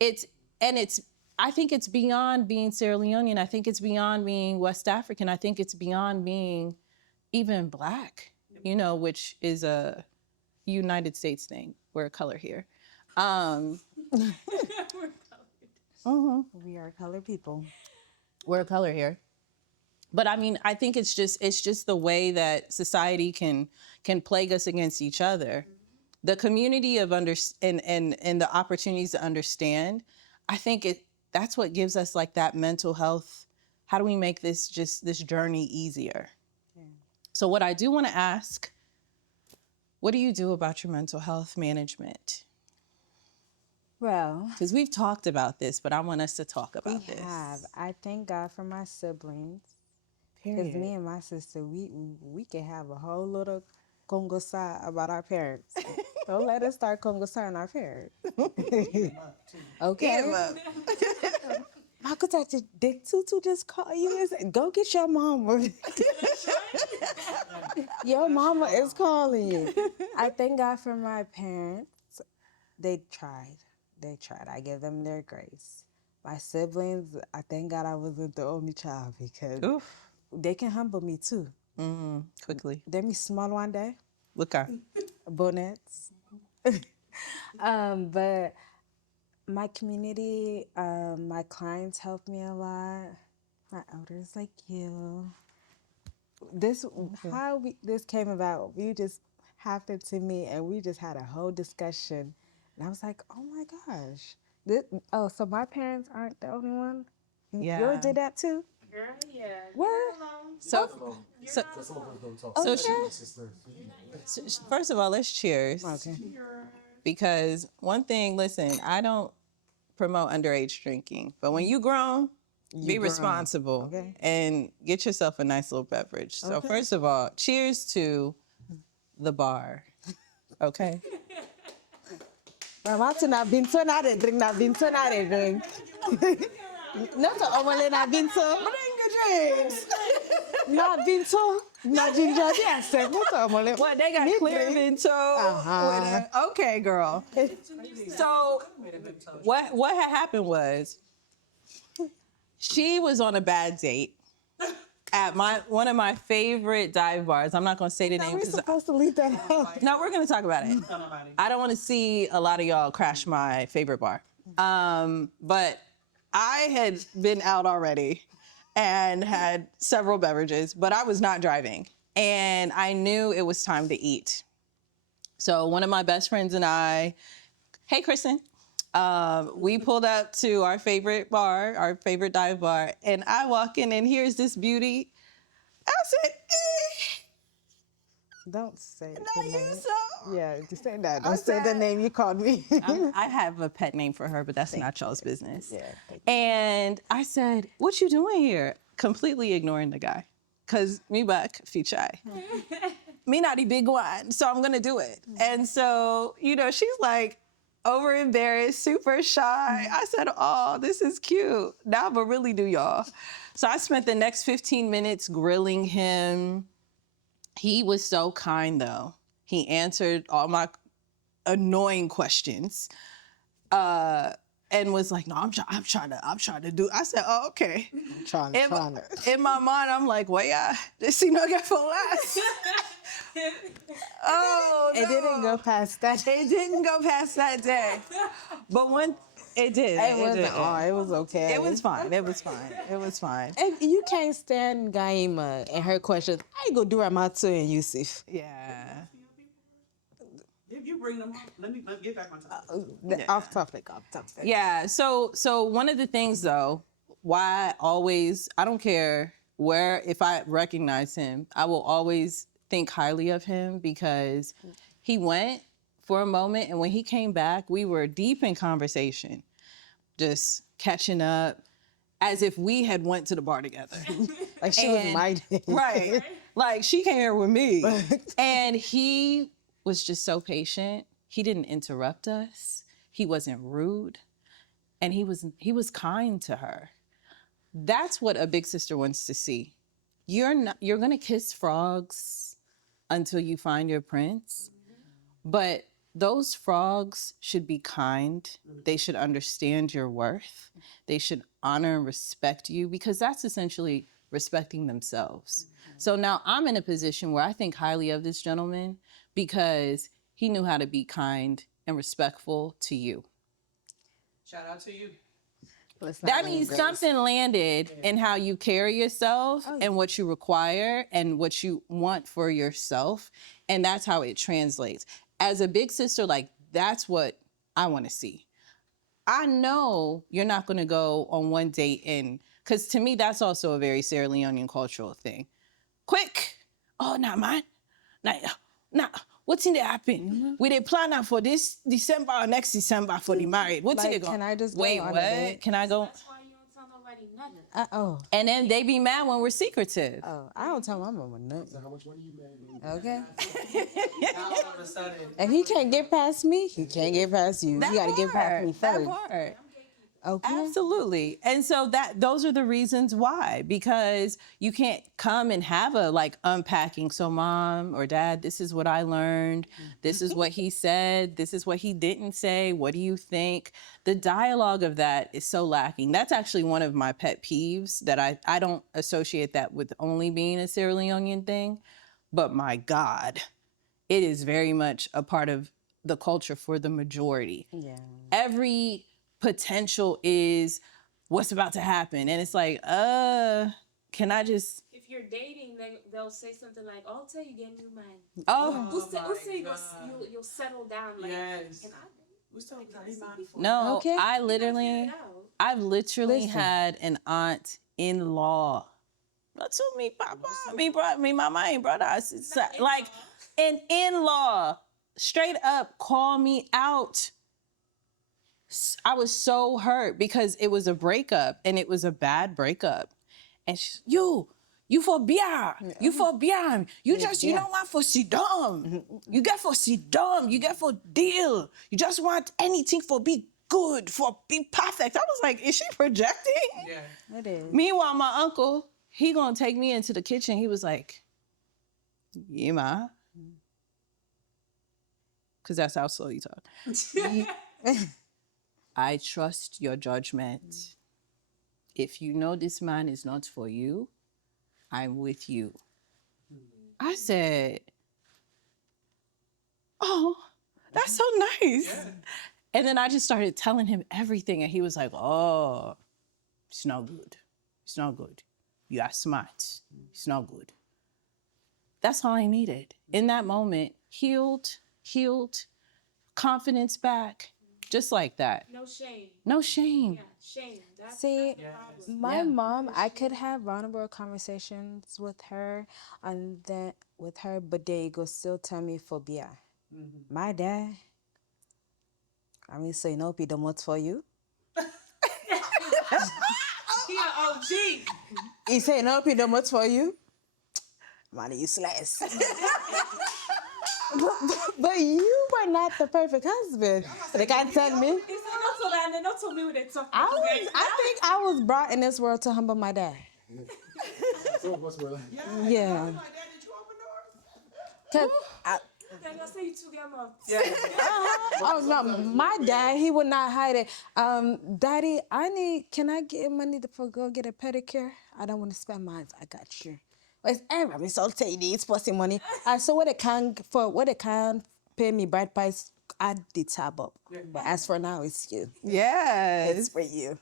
It's generational. I think it's beyond being Sierra Leonean. I think it's beyond being West African. I think it's beyond being even Black, you know, which is a United States thing. We're a color here. We are colored people. We're a color here. But I mean, I think it's just the way that society can plague us against each other. The community of and the opportunities to understand, I think that's what gives us like that mental health. How do we make this journey easier? Yeah. So what I do want to ask, what do you do about your mental health management? Well, because we've talked about this, but I want us to talk about this. I thank God for my siblings. Because me and my sister, we can have a whole little congosa about our parents. Don't let us start congosaing our parents. Okay? How could I Dick Tutu just call you and say, go get your mama. Your mama is calling you. I thank God for my parents. They tried. I give them their grace. My siblings, I thank God I wasn't the only child because they can humble me too. Quickly. They me small one day. Look out. Bonnets. But my community, my clients help me a lot. My elders like you. This came about. We just happened to me, and we just had a whole discussion. And I was like, oh my gosh. So my parents aren't the only one? Yeah. Yours did that too? Girl, yeah. What? So Okay. first of all, let's cheers. Okay. Because one thing, listen, I don't promote underage drinking, but when you grown, be grown. responsible and get yourself a nice little beverage. So first of all, cheers to the bar. Okay? Mama na binto na de drink na binto na de drink. No to omole na binto. Bring the drinks. Na binto. Na ginger yes. No to omole. What, they got clear binto? Okay, girl. So what had happened was she was on a bad date at one of my favorite dive bars. I'm not going to say the name. We're supposed to leave that out. No, we're going to talk about it. I don't want to see a lot of y'all crash my favorite bar. But I had been out already and had several beverages, but I was not driving. And I knew it was time to eat. So one of my best friends and I, hey, Kristen, we pulled up to our favorite bar, our favorite dive bar, and I walk in and here's this beauty. I said, Don't say Not the you, name. so. Yeah, just say that. Don't say the name you called me. I have a pet name for her, but that's not y'all's business. Yeah. And I said, what you doing here? Completely ignoring the guy. Because me back, fichai. Me not the big one, so I'm going to do it. And so, she's like over embarrassed, super shy. I said, oh, this is cute. Now I'm going to really do y'all. So I spent the next 15 minutes grilling him. He was so kind, though. He answered all my annoying questions, and was like, "No, I'm trying to do." I said, "Oh, okay." I'm trying to. In my mind, I'm like, "Well, yeah, this no get for last." Oh, no. It didn't go past that. It didn't go past that day, but it did. It was okay. It was fine. It was fine. It was fine. If you can't stand Gayima and her questions, I ain't gonna do Ramatu and Yusuf. Yeah. If you bring them up, let me get back on topic. Off topic. Yeah. So one of the things though, why I don't care if I recognize him, I will always think highly of him because he went for a moment and when he came back, we were deep in conversation, just catching up as if we had went to the bar together. Like she was my date. Right. Like she came here with me. And he was just so patient. He didn't interrupt us. He wasn't rude. And he was kind to her. That's what a big sister wants to see. You're going to kiss frogs until you find your prince. But those frogs should be kind. They should understand your worth. They should honor and respect you because that's essentially respecting themselves. So now I'm in a position where I think highly of this gentleman because he knew how to be kind and respectful to you. Shout out to you. That means something landed in how you carry yourself and what you require and what you want for yourself. And that's how it translates. As a big sister, like, that's what I want to see. I know you're not going to go on one date and, because to me, that's also a very Sierra Leonean cultural thing. Quick. Oh, nah, man. Nah. What's in the happen? We did plan out for this December or next December for the marriage. What's in Like, it go? can I just go Wait, on a what? date? Can I go? That's why you don't tell nobody nothing. Oh, And then they be mad when we're secretive. I don't tell my mama nothing. So how much money you made? Okay. Now all of a sudden, If he can't get past me, he can't get past you. You gotta get past me That first. part. Okay. Absolutely. And so those are the reasons why, because you can't come and have a like unpacking. So mom or dad, this is what I learned. This is what he said. This is what he didn't say. What do you think? The dialogue of that is so lacking. That's actually one of my pet peeves that I don't associate that with only being a Sierra Leonean thing, but my God, it is very much a part of the culture for the majority. Yeah. Every potential is what's about to happen. And it's like, can I just... If you're dating, they'll say something like, "Oh, I'll tell you get a new man." Oh, Who say you'll settle down? Like, yes. and We still got him out for no, Okay. I've literally Listen. had an aunt-in-law. Not to me, papa, me mama ain't brother. Like, an in-law straight up call me out. I was so hurt because it was a breakup and it was a bad breakup. And she's, you for beer. You for beer. You just, you don't want for sit down. You get for sit down. You get for deal. You just want anything for be good, for be perfect. I was like, is she projecting? Yeah. It is. Meanwhile, my uncle, he gonna take me into the kitchen. He was like, yeah, ma. Because that's how slow you talk. I trust your judgment. If you know this man is not for you, I'm with you. I said, oh, that's so nice. Yeah. And then I just started telling him everything. And he was like, oh, it's not good. It's not good. You are smart. It's not good. That's all I needed. In that moment, healed, confidence back, just like that. no shame. No shame. Yeah, shame. That's See, the problem. my Yeah. mom, I could have vulnerable conversations with her, but they go still tell me phobia. My dad, I mean, so you know, be the most for you. He an OG. He say no, be the most for you. Man, useless. but you were not the perfect husband. They can't tell me. It's not so that they not tell me what they talk I about. think I was brought in this world to humble my dad. So what's more like? Yeah. My dad, did you open doors? 'Cause Then you'll say you two get more. Yeah. oh no, my dad, he would not hide it. Daddy, can I get money to go get a pedicure? I don't want to spend mine. I got you. It's every so say needs for some money. So what they can pay me bride price, add the tab up. But as for now, it's you. Yes. It's for you.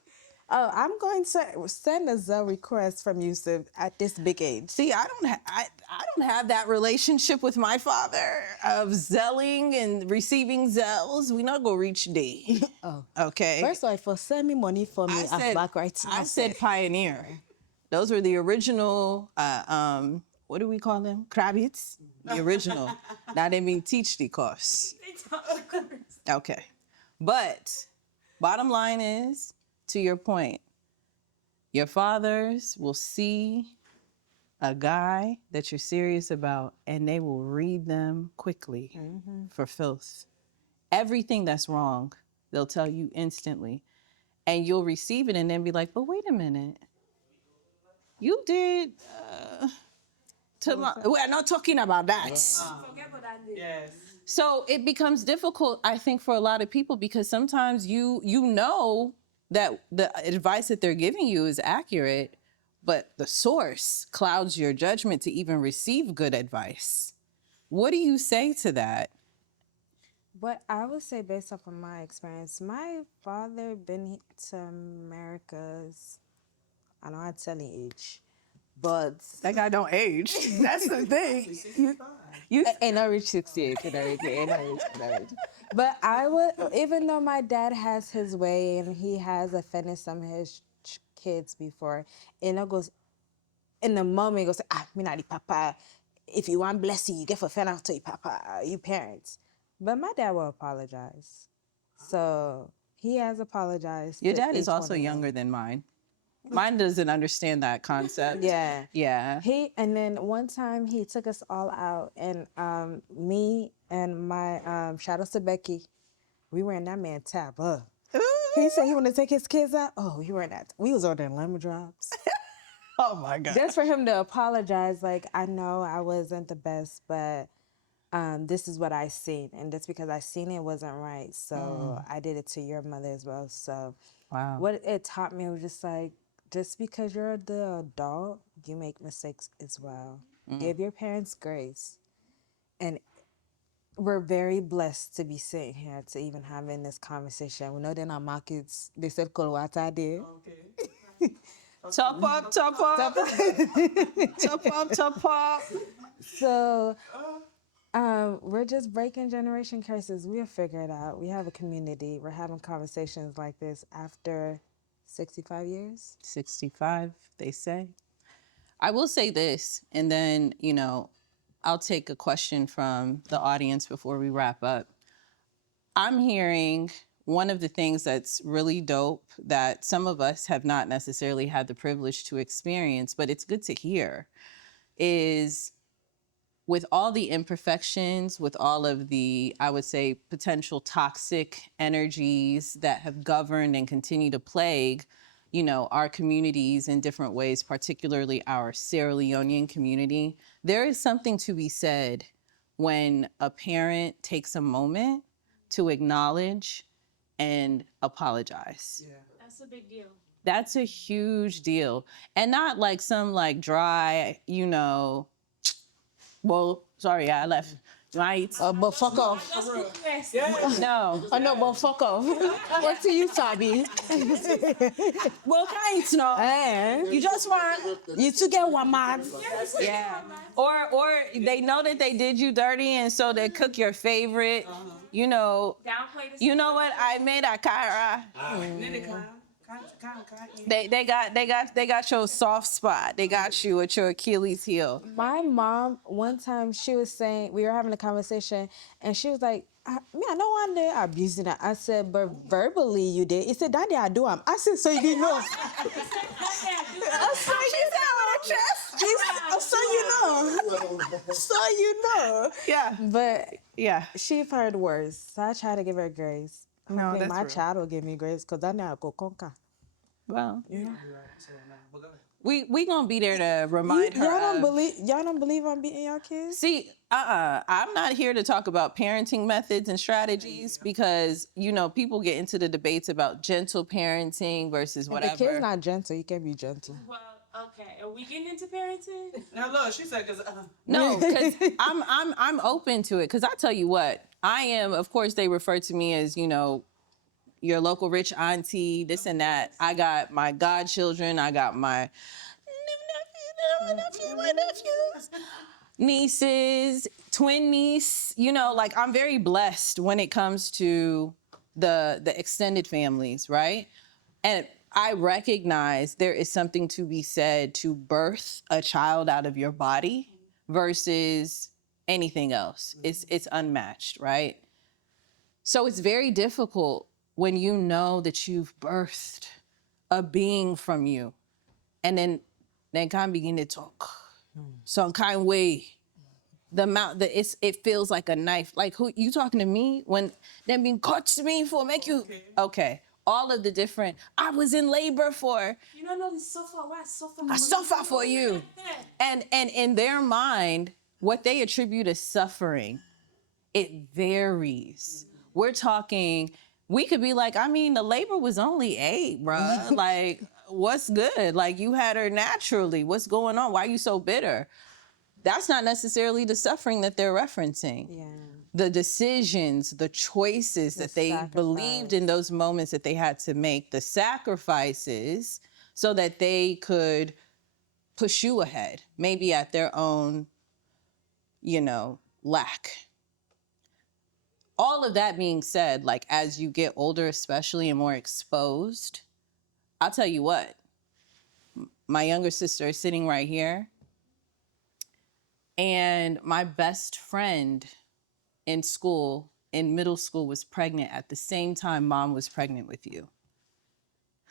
Oh, I'm going to send a Zelle request from Yusuf at this big age. See, I don't have that relationship with my father of zelling and receiving zells. We not go reach D. Oh. Okay. First of all, if you send me money for me, I'm back right now. I said pioneer. Those were the original, what do we call them? Krabbits? The original. Now they mean teach the course. Okay. But bottom line is, to your point, your fathers will see a guy that you're serious about and they will read them quickly for filth. Everything that's wrong, they'll tell you instantly. And you'll receive it and then be like, but wait a minute. You did, we're not talking about that. Forget what I did. Yes. So it becomes difficult, I think, for a lot of people because sometimes you know that the advice that they're giving you is accurate, but the source clouds your judgment to even receive good advice. What do you say to that? What I would say based off of my experience, my father been to America's, I know I'm telling age, but That guy don't age. That's the thing. ain't no reach 68, ain't no reach. But I would, even though my dad has his way and he has offended some of his kids before, and it goes, in the moment, he goes, me not the papa. If you want blessing, you get for fan out to your papa, you parents. But my dad will apologize. So he has apologized. Your to dad is each also one of them. younger than mine. Mine doesn't understand that concept. Yeah. Yeah. And then one time he took us all out, and me and my shout out to Becky, we were in that man tab. He said he wanted to take his kids out. Oh, we were in that. We was ordering lemon drops. Oh my God. Just for him to apologize, like, I know I wasn't the best, but this is what I seen, and just because I seen it wasn't right, so I did it to your mother as well. So Wow. what it taught me was just like, just because you're the adult, you make mistakes as well. Give your parents grace, and we're very blessed to be sitting here to even having this conversation. We know they're not markets. They said Kolwata did. Okay. Top up. Top up. So we're just breaking generation curses. We'll figure it out. We have a community. We're having conversations like this after 65 years. 65, they say. I will say this, and then, I'll take a question from the audience before we wrap up. I'm hearing one of the things that's really dope that some of us have not necessarily had the privilege to experience, but it's good to hear, is with all the imperfections, with all of the, I would say, potential toxic energies that have governed and continue to plague, our communities in different ways, particularly our Sierra Leonean community, there is something to be said when a parent takes a moment to acknowledge and apologize. Yeah. That's a big deal. That's a huge deal. And not like some dry, well, sorry, I left. Right? But fuck off. No. Oh, no, but fuck off. What do you, Sabi? Well, kind no. You just want You two get one man. yeah. Or they know that they did you dirty, and so they cook your favorite. Downplay the You know what? I made a kara. They got your soft spot. They got you at your Achilles heel. My mom, one time, she was saying, we were having a conversation, and she was like, I don't want to abuse it. I said, but verbally you did. He said, Daddy, I do. I said, so you didn't know. So you know. So you know. Yeah. But Yeah. she's heard worse. So I try to give her grace. No, Hopefully that's my real. child will give me grace, because I know I go conquer. Well, You're right. So, well, go ahead. we gonna be there to remind her. Y'all don't believe I'm beating y'all kids? See, I'm not here to talk about parenting methods and strategies because, people get into the debates about gentle parenting versus whatever. If the kid's not gentle, you can be gentle. Well, okay. Are we getting into parenting? Now look, she said, because No, because I'm open to it. Because I tell you what, I am. Of course, they refer to me as your local rich auntie, this and that. I got my godchildren. I got my nephews, nieces, twin niece. I'm very blessed when it comes to the extended families, right? And I recognize there is something to be said to birth a child out of your body versus anything else. It's unmatched, right? So it's very difficult when you know that you've birthed a being from you, and then they can't begin to talk some kind of way. It feels like a knife. Like, who you talking to me when they been cut me for make you okay? All of the different. I was in labor for. You don't know the suffer. Why suffer? I suffer for you, and in their mind, what they attribute as suffering, it varies. We're talking we could be like, I mean, the labor was only 8, bruh. Like, what's good? Like, you had her naturally. What's going on? Why are you so bitter? That's not necessarily the suffering that they're referencing. Yeah. The decisions, the choices that they believed in those moments that they had to make, the sacrifices so that they could push you ahead, maybe at their own, lack. All of that being said, like as you get older, especially and more exposed, I'll tell you what, my younger sister is sitting right here, and my best friend in school, in middle school, was pregnant at the same time mom was pregnant with you.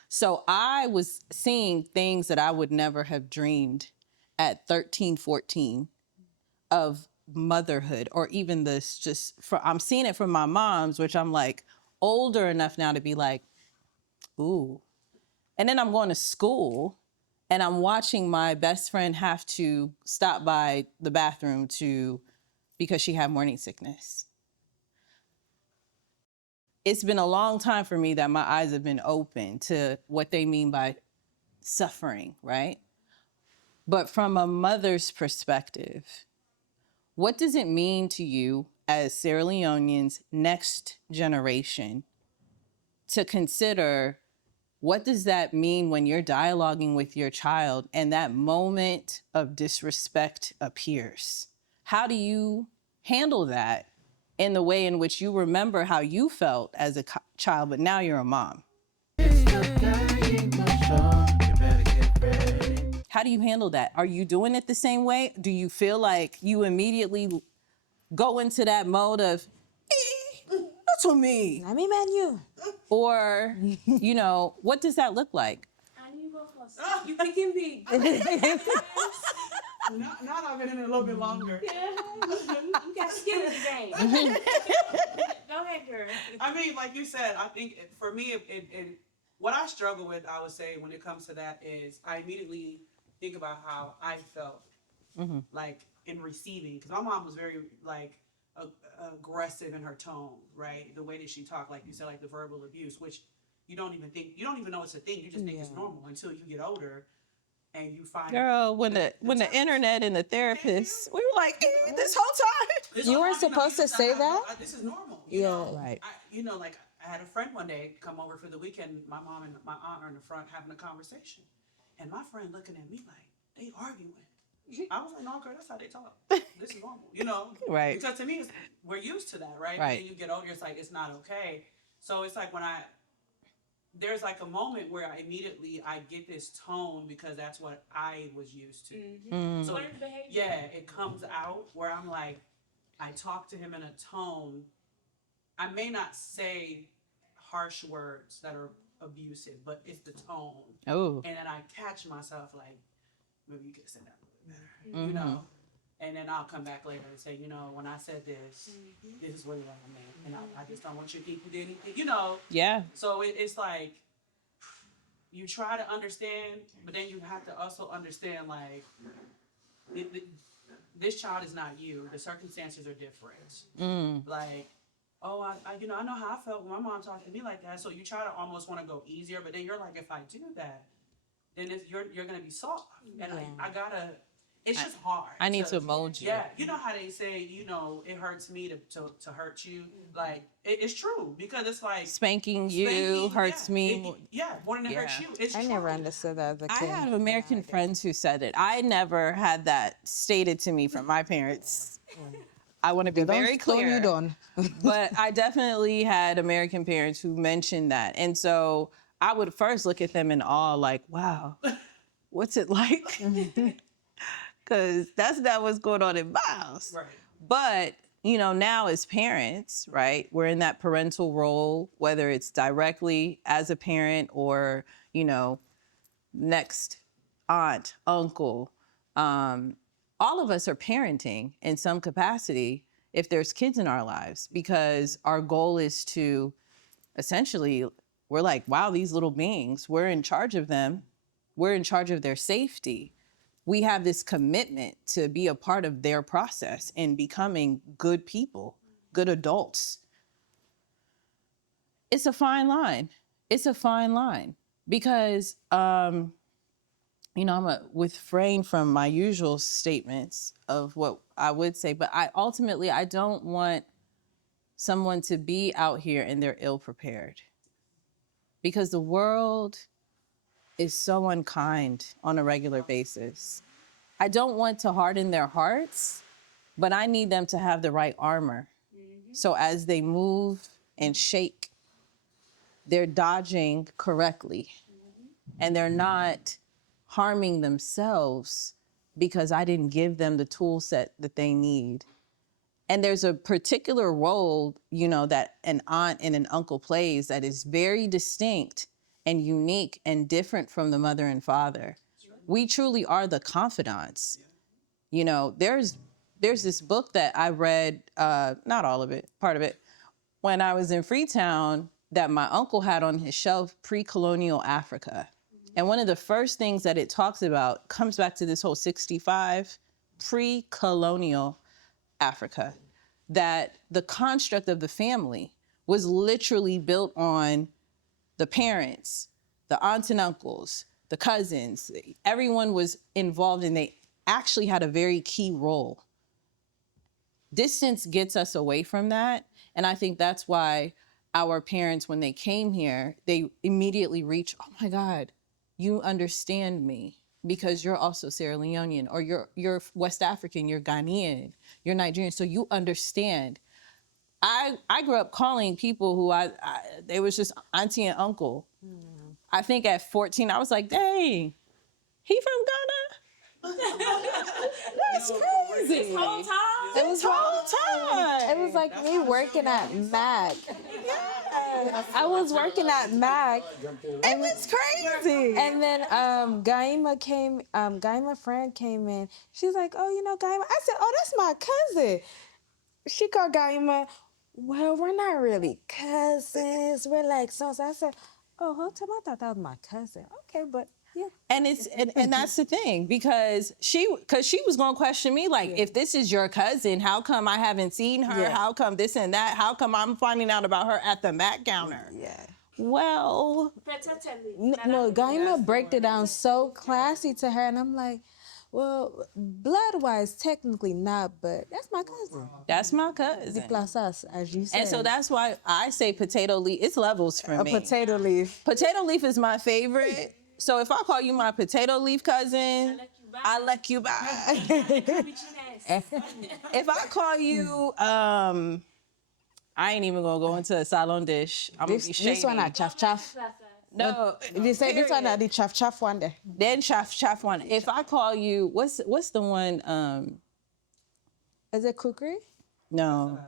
So I was seeing things that I would never have dreamed at 13, 14 of motherhood, or even this I'm seeing it from my moms, which I'm like older enough now to be like, ooh. And then I'm going to school and I'm watching my best friend have to stop by the bathroom because she had morning sickness. It's been a long time for me that my eyes have been open to what they mean by suffering, right? But from a mother's perspective, what does it mean to you as Sierra Leoneans, next generation, to consider what does that mean when you're dialoguing with your child and that moment of disrespect appears? How do you handle that in the way in which you remember how you felt as a child, but now you're a mom? It's the Gayima Show. You better get ready. How do you handle that? Are you doing it the same way? Do you feel like you immediately go into that mode of, that's what me? Let me man you. Or, what does that look like? I need both of us. You can be. Now I've been in it a little bit longer. Yeah. You got skin in the game. Go ahead, girl. I mean, like you said, I think for me, what I struggle with, I would say, when it comes to that is I immediately think about how I felt, like in receiving, because my mom was very like aggressive in her tone, right? The way that she talked, like you said, like the verbal abuse, which you don't even know it's a thing. You just think it's normal until you get older and you find. Girl, when the internet and the therapist, we were like, this whole time. You weren't supposed to say that? This is normal. Right. Like I had a friend one day come over for the weekend. My mom and my aunt are in the front having a conversation, and my friend looking at me like they arguing. I was like, no, girl, that's how they talk. This is normal, Right. Because to me, we're used to that, right? Right. And then you get older, it's like it's not okay. So it's like there's like a moment where I get this tone because that's what I was used to. Mm-hmm. So Learned behavior. yeah, it comes out where I'm like, I talk to him in a tone. I may not say harsh words that are abusive, but it's the tone. Oh. And then I catch myself like, maybe you could have said that a little bit better, And then I'll come back later and say, when I said this, this is what I meant, and I just don't want you to think you did anything, Yeah. So it's like you try to understand, but then you have to also understand like this child is not you. The circumstances are different. Like, oh, I know how I felt when my mom talked to me like that. So you try to almost want to go easier, but then you're like, if I do that, then you're gonna be soft, and I gotta. It's just hard. I need to mold you. Yeah, you know how they say, it hurts me to hurt you. Like it's true because it's like Spanking you hurts me. More than it hurts you. It's I true. never understood that as a I kid. have American friends who said it. I never had that stated to me from my parents. I want to be very clear. You don't. But I definitely had American parents who mentioned that. And so I would first look at them in awe, like, wow, what's it like? Because that's not what's going on in my house. Right. But, now as parents, right, we're in that parental role, whether it's directly as a parent or, next aunt, uncle. All of us are parenting in some capacity if there's kids in our lives, because our goal is to essentially, we're like, wow, these little beings, we're in charge of them. We're in charge of their safety. We have this commitment to be a part of their process in becoming good people, good adults. it's a fine line. It's a fine line because, I'm a refrain from my usual statements of what I would say, but I don't want someone to be out here and they're ill prepared because the world is so unkind on a regular basis. I don't want to harden their hearts, but I need them to have the right armor. So as they move and shake, they're dodging correctly and they're not harming themselves because I didn't give them the tool set that they need. And there's a particular role, that an aunt and an uncle plays that is very distinct and unique and different from the mother and father. We truly are the confidants. There's this book that I read, not all of it, part of it, when I was in Freetown that my uncle had on his shelf, Pre-Colonial Africa. And one of the first things that it talks about comes back to this whole 65, pre-colonial Africa, that the construct of the family was literally built on the parents, the aunts and uncles, the cousins. Everyone was involved and they actually had a very key role. Distance gets us away from that. And I think that's why our parents, when they came here, they immediately reach, oh my God, you understand me because you're also Sierra Leonean, or you're West African, you're Ghanaian, you're Nigerian, so you understand. I grew up calling people who they was just auntie and uncle. I think at 14, I was like, dang, he from Ghana? That's crazy. This whole time? This whole time. It was like me working at Mac. I was working at Mac. It was crazy. And then Gayima friend came in. She's like, oh, Gayima. I said, oh, that's my cousin. She called Gayima, well, we're not really cousins. We're like so. I said, oh, whole time I thought that was my cousin. Okay, but yeah. And and that's the thing, because she was gonna question me like, if this is your cousin, how come I haven't seen her? Yeah. How come this and that? How come I'm finding out about her at the Mac counter? Yeah. Well, No, Gayima break it down so classy to her, and I'm like, well, blood-wise, technically not, but that's my cousin. that's my cousin. Plazas, as you said. And so that's why I say potato leaf. It's levels for a me. potato leaf. Potato leaf is my favorite. So if I call you my potato leaf cousin, I let you by. If I call you, I ain't even gonna go into a salon dish. I'm gonna be shady. This one a chaff chaff. No, They say this one a the chaff chaff one there. then chaff one. If I call you, what's the one? Is it kukri? No.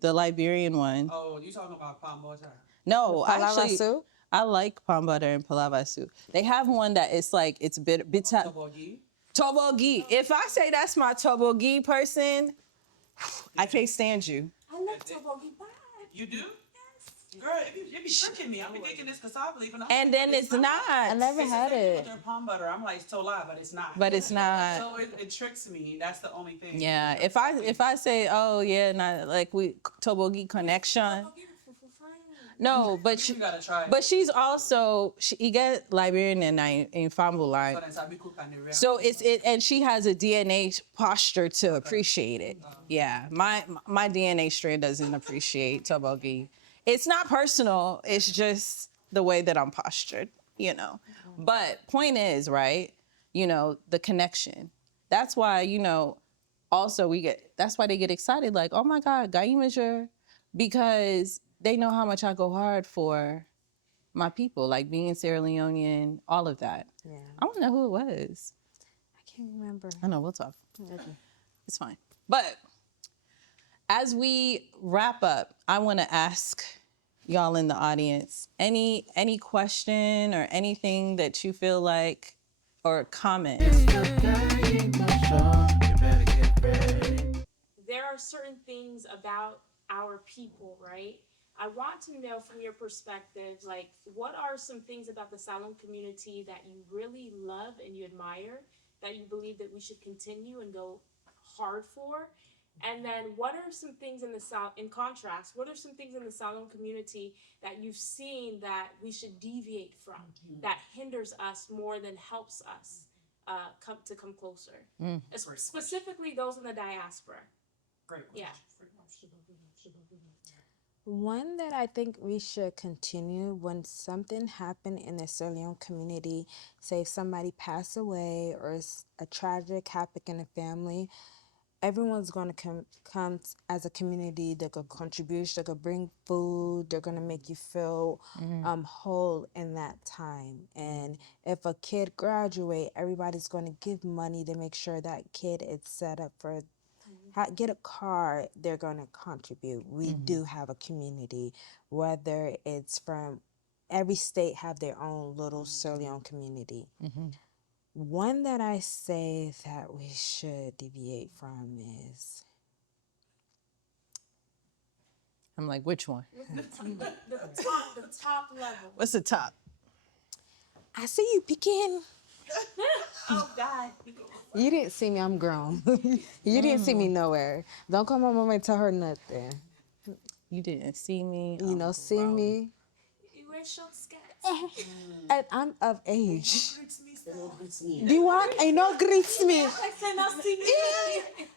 The Liberian one. Oh, you talking about palm butter? No, actually, Palava I like palm butter and palava soup. They have one that it's like, it's bitter. Tobogi? Tobogi. If I say that's my Tobogi person, I can't stand you. I love tobogi pie. You do? Yes. Girl, you be tricking me. I'm thinking it's cassava leaf. And then it's not. I never had it. Their palm butter. I'm like, it's so live, but it's not. But it's not. So it tricks me. That's the only thing. Yeah. If I say, oh yeah, not like we Tobogi connection. No, but You gotta try it. but she's also you get Liberian and in Fambu line. So and she has a DNA posture to appreciate it. Yeah, my DNA strand doesn't appreciate Tobogi. It's not personal. It's just the way that I'm postured, But point is, right? The connection. That's why also that's why they get excited. Like, oh my God, Gayima's your, because they know how much I go hard for my people, like being Sierra Leonean, all of that. Yeah. I want to know who it was. I can't remember. I know, we'll talk. Okay. It's fine. But as we wrap up, I want to ask y'all in the audience, any question or anything that you feel like, or comment. There are certain things about our people, right? I want to know from your perspective, like, what are some things about the Salon community that you really love and you admire, that you believe that we should continue and go hard for? And then what are some things in the South, in contrast, what are some things in the Salon community that you've seen that we should deviate from, that hinders us more than helps us come closer? Specifically those in the diaspora. Great. Yeah. One that I think we should continue when something happened in the Sierra Leone community, say if somebody passed away or a tragic happened in a family, everyone's going to come as a community. They're going to contribute, they're going to bring food, they're going to make you feel whole in that time. And if a kid graduate, everybody's going to give money to make sure that kid is set up for get a car. They're going to contribute. We do have a community, whether it's from every state have their own little Sierra Leone community. One that I say that we should deviate from is, I'm like, which one? The top level. What's the top? I see you picking. Oh God. You didn't see me, I'm grown. You didn't see me nowhere. Don't call my mama and tell her nothing. You didn't see me. You know, see me. You wear short skirts. And I'm of age. Do you want? I know greets me.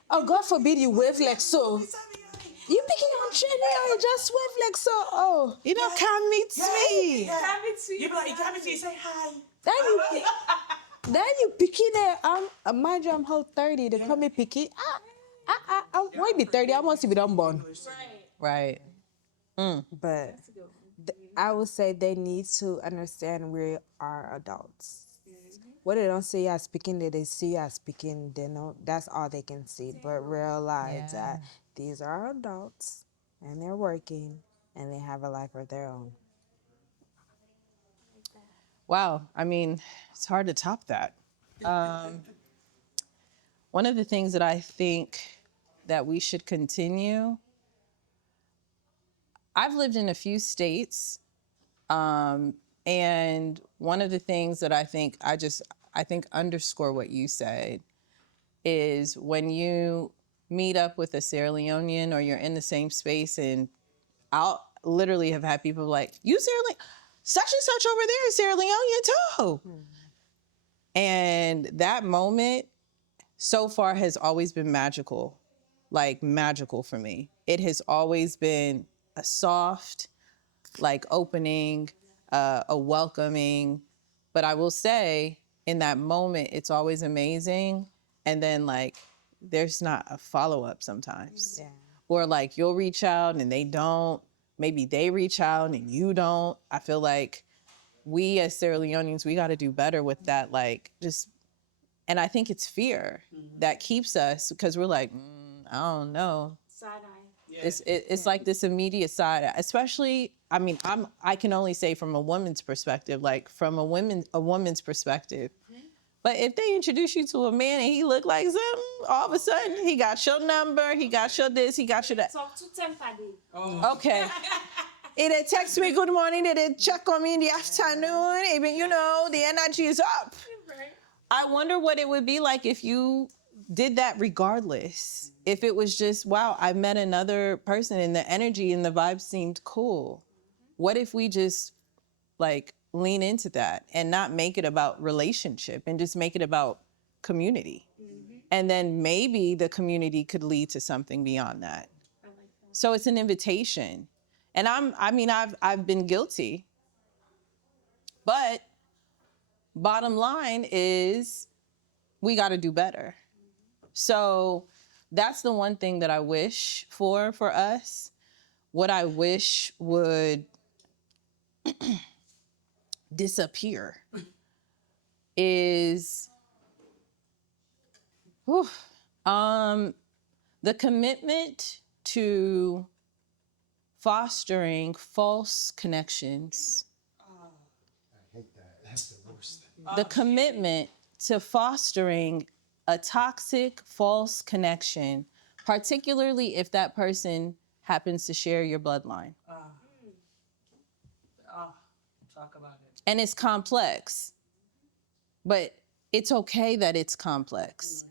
Oh, God forbid you wave like so. You picking on Jenny or you just wave like so? Oh, You know, come meet me. You be like, you come and say hi. then you picking it. Mind you, I'm whole 30. They call me picky. I might be 30. I must be done born. Right. But I would say they need to understand we are adults. What they don't see as speaking, they see as speaking. They know that's all they can see. But realize that these are adults and they're working and they have a life of their own. Wow. I mean, it's hard to top that. One of the things that I think that we should continue, I've lived in a few states, and one of the things that I think underscore what you said is when you meet up with a Sierra Leonean or you're in the same space, and I'll literally have had people like, you Sierra Leone, such and such over there is Sierra Leonean too. And that moment so far has always been magical, like magical for me. It has always been a soft, like opening, a welcoming. But I will say in that moment, it's always amazing. And then like, there's not a follow-up sometimes. Yeah. Or like you'll reach out and they don't, maybe they reach out and you don't. I feel like we as Sierra Leoneans, we got to do better with that. Like just, and I think it's fear that keeps us, because we're like, I don't know. Side eye. Yeah. It's like this immediate side, especially, I mean, I can only say from a woman's perspective, like from a woman's perspective. But if they introduce you to a man and he look like something, all of a sudden he got your number, he got your this, he got your that. So tout empathy. Okay. They text me good morning, they check on me in the afternoon, even, you know, the energy is up. Right. I wonder what it would be like if you did that regardless. If it was just, wow, I met another person and the energy and the vibe seemed cool. What if we just like lean into that and not make it about relationship and just make it about community? And then maybe the community could lead to something beyond that. I like that. So it's an invitation. And I've been guilty. But bottom line is we got to do better. So that's the one thing that I wish for us. What I wish would disappear is the commitment to fostering false connections. I hate that. That's the worst. The commitment to fostering a toxic, false connection, particularly if that person happens to share your bloodline. Talk about it. And it's complex, but it's okay that it's complex.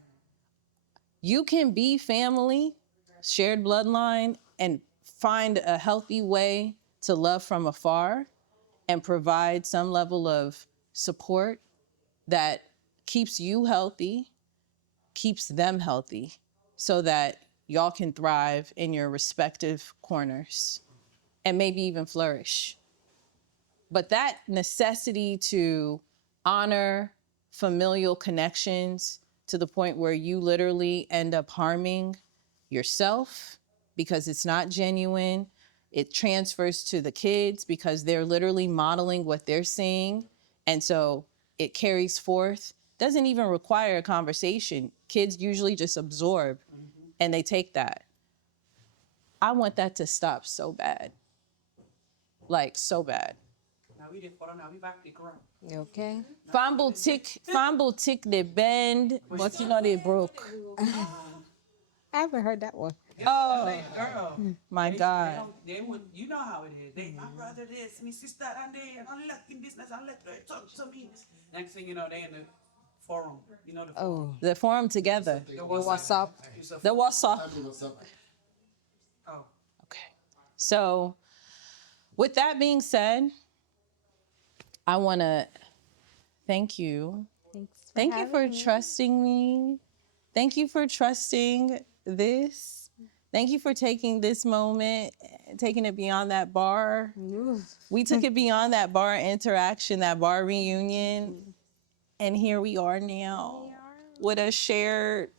You can be family shared bloodline and find a healthy way to love from afar and provide some level of support that keeps you healthy, keeps them healthy, so that y'all can thrive in your respective corners and maybe even flourish. But that necessity to honor familial connections to the point where you literally end up harming yourself because it's not genuine, it transfers to the kids because they're literally modeling what they're seeing. And so it carries forth, doesn't even require a conversation. Kids usually just absorb and they take that. I want that to stop so bad. Like, so bad. Now we didn't fall now we back to ground. Okay. Fumble tick, they bend, but you know they broke. I haven't heard that one. Oh, Girl. my God. They would, you know how it is. They, my brother this, my sister and they, and I'm left in business, and let her talk to me. Next thing you know, they in the forum. You know the forum. The forum together. What's up? The what's up? Oh. Okay. So, with that being said, I want to thank you. Thank you for trusting me. Thank you for trusting this. Thank you for taking this moment, taking it beyond that bar. We took it beyond that bar interaction, that bar reunion. And here we are now with a shared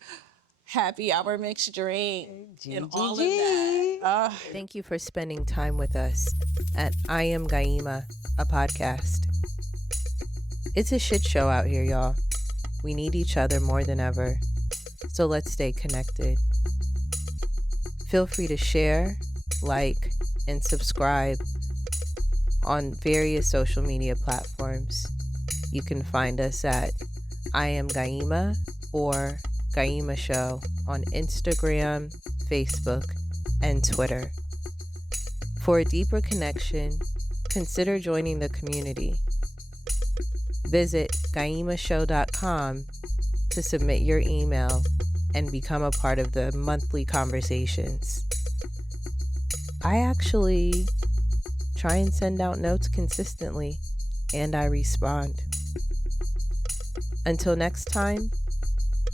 happy hour mixed drink and all of that. Thank you for spending time with us at I Am Gayima, a podcast. It's a shit show out here, y'all. We need each other more than ever. So let's stay connected. Feel free to share, like, and subscribe on various social media platforms. You can find us at I Am Gayima or Gayima Show on Instagram, Facebook, and Twitter. For a deeper connection, consider joining the community. Visit GayimaShow.com to submit your email and become a part of the monthly conversations. I actually try and send out notes consistently, and I respond. Until next time,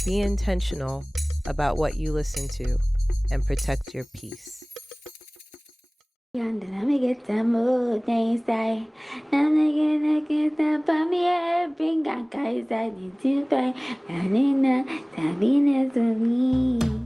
be intentional about what you listen to and protect your peace. Yonder, let me get the mood inside. Let me get the bummy, bring a guys I need to buy. And in the happiness of me.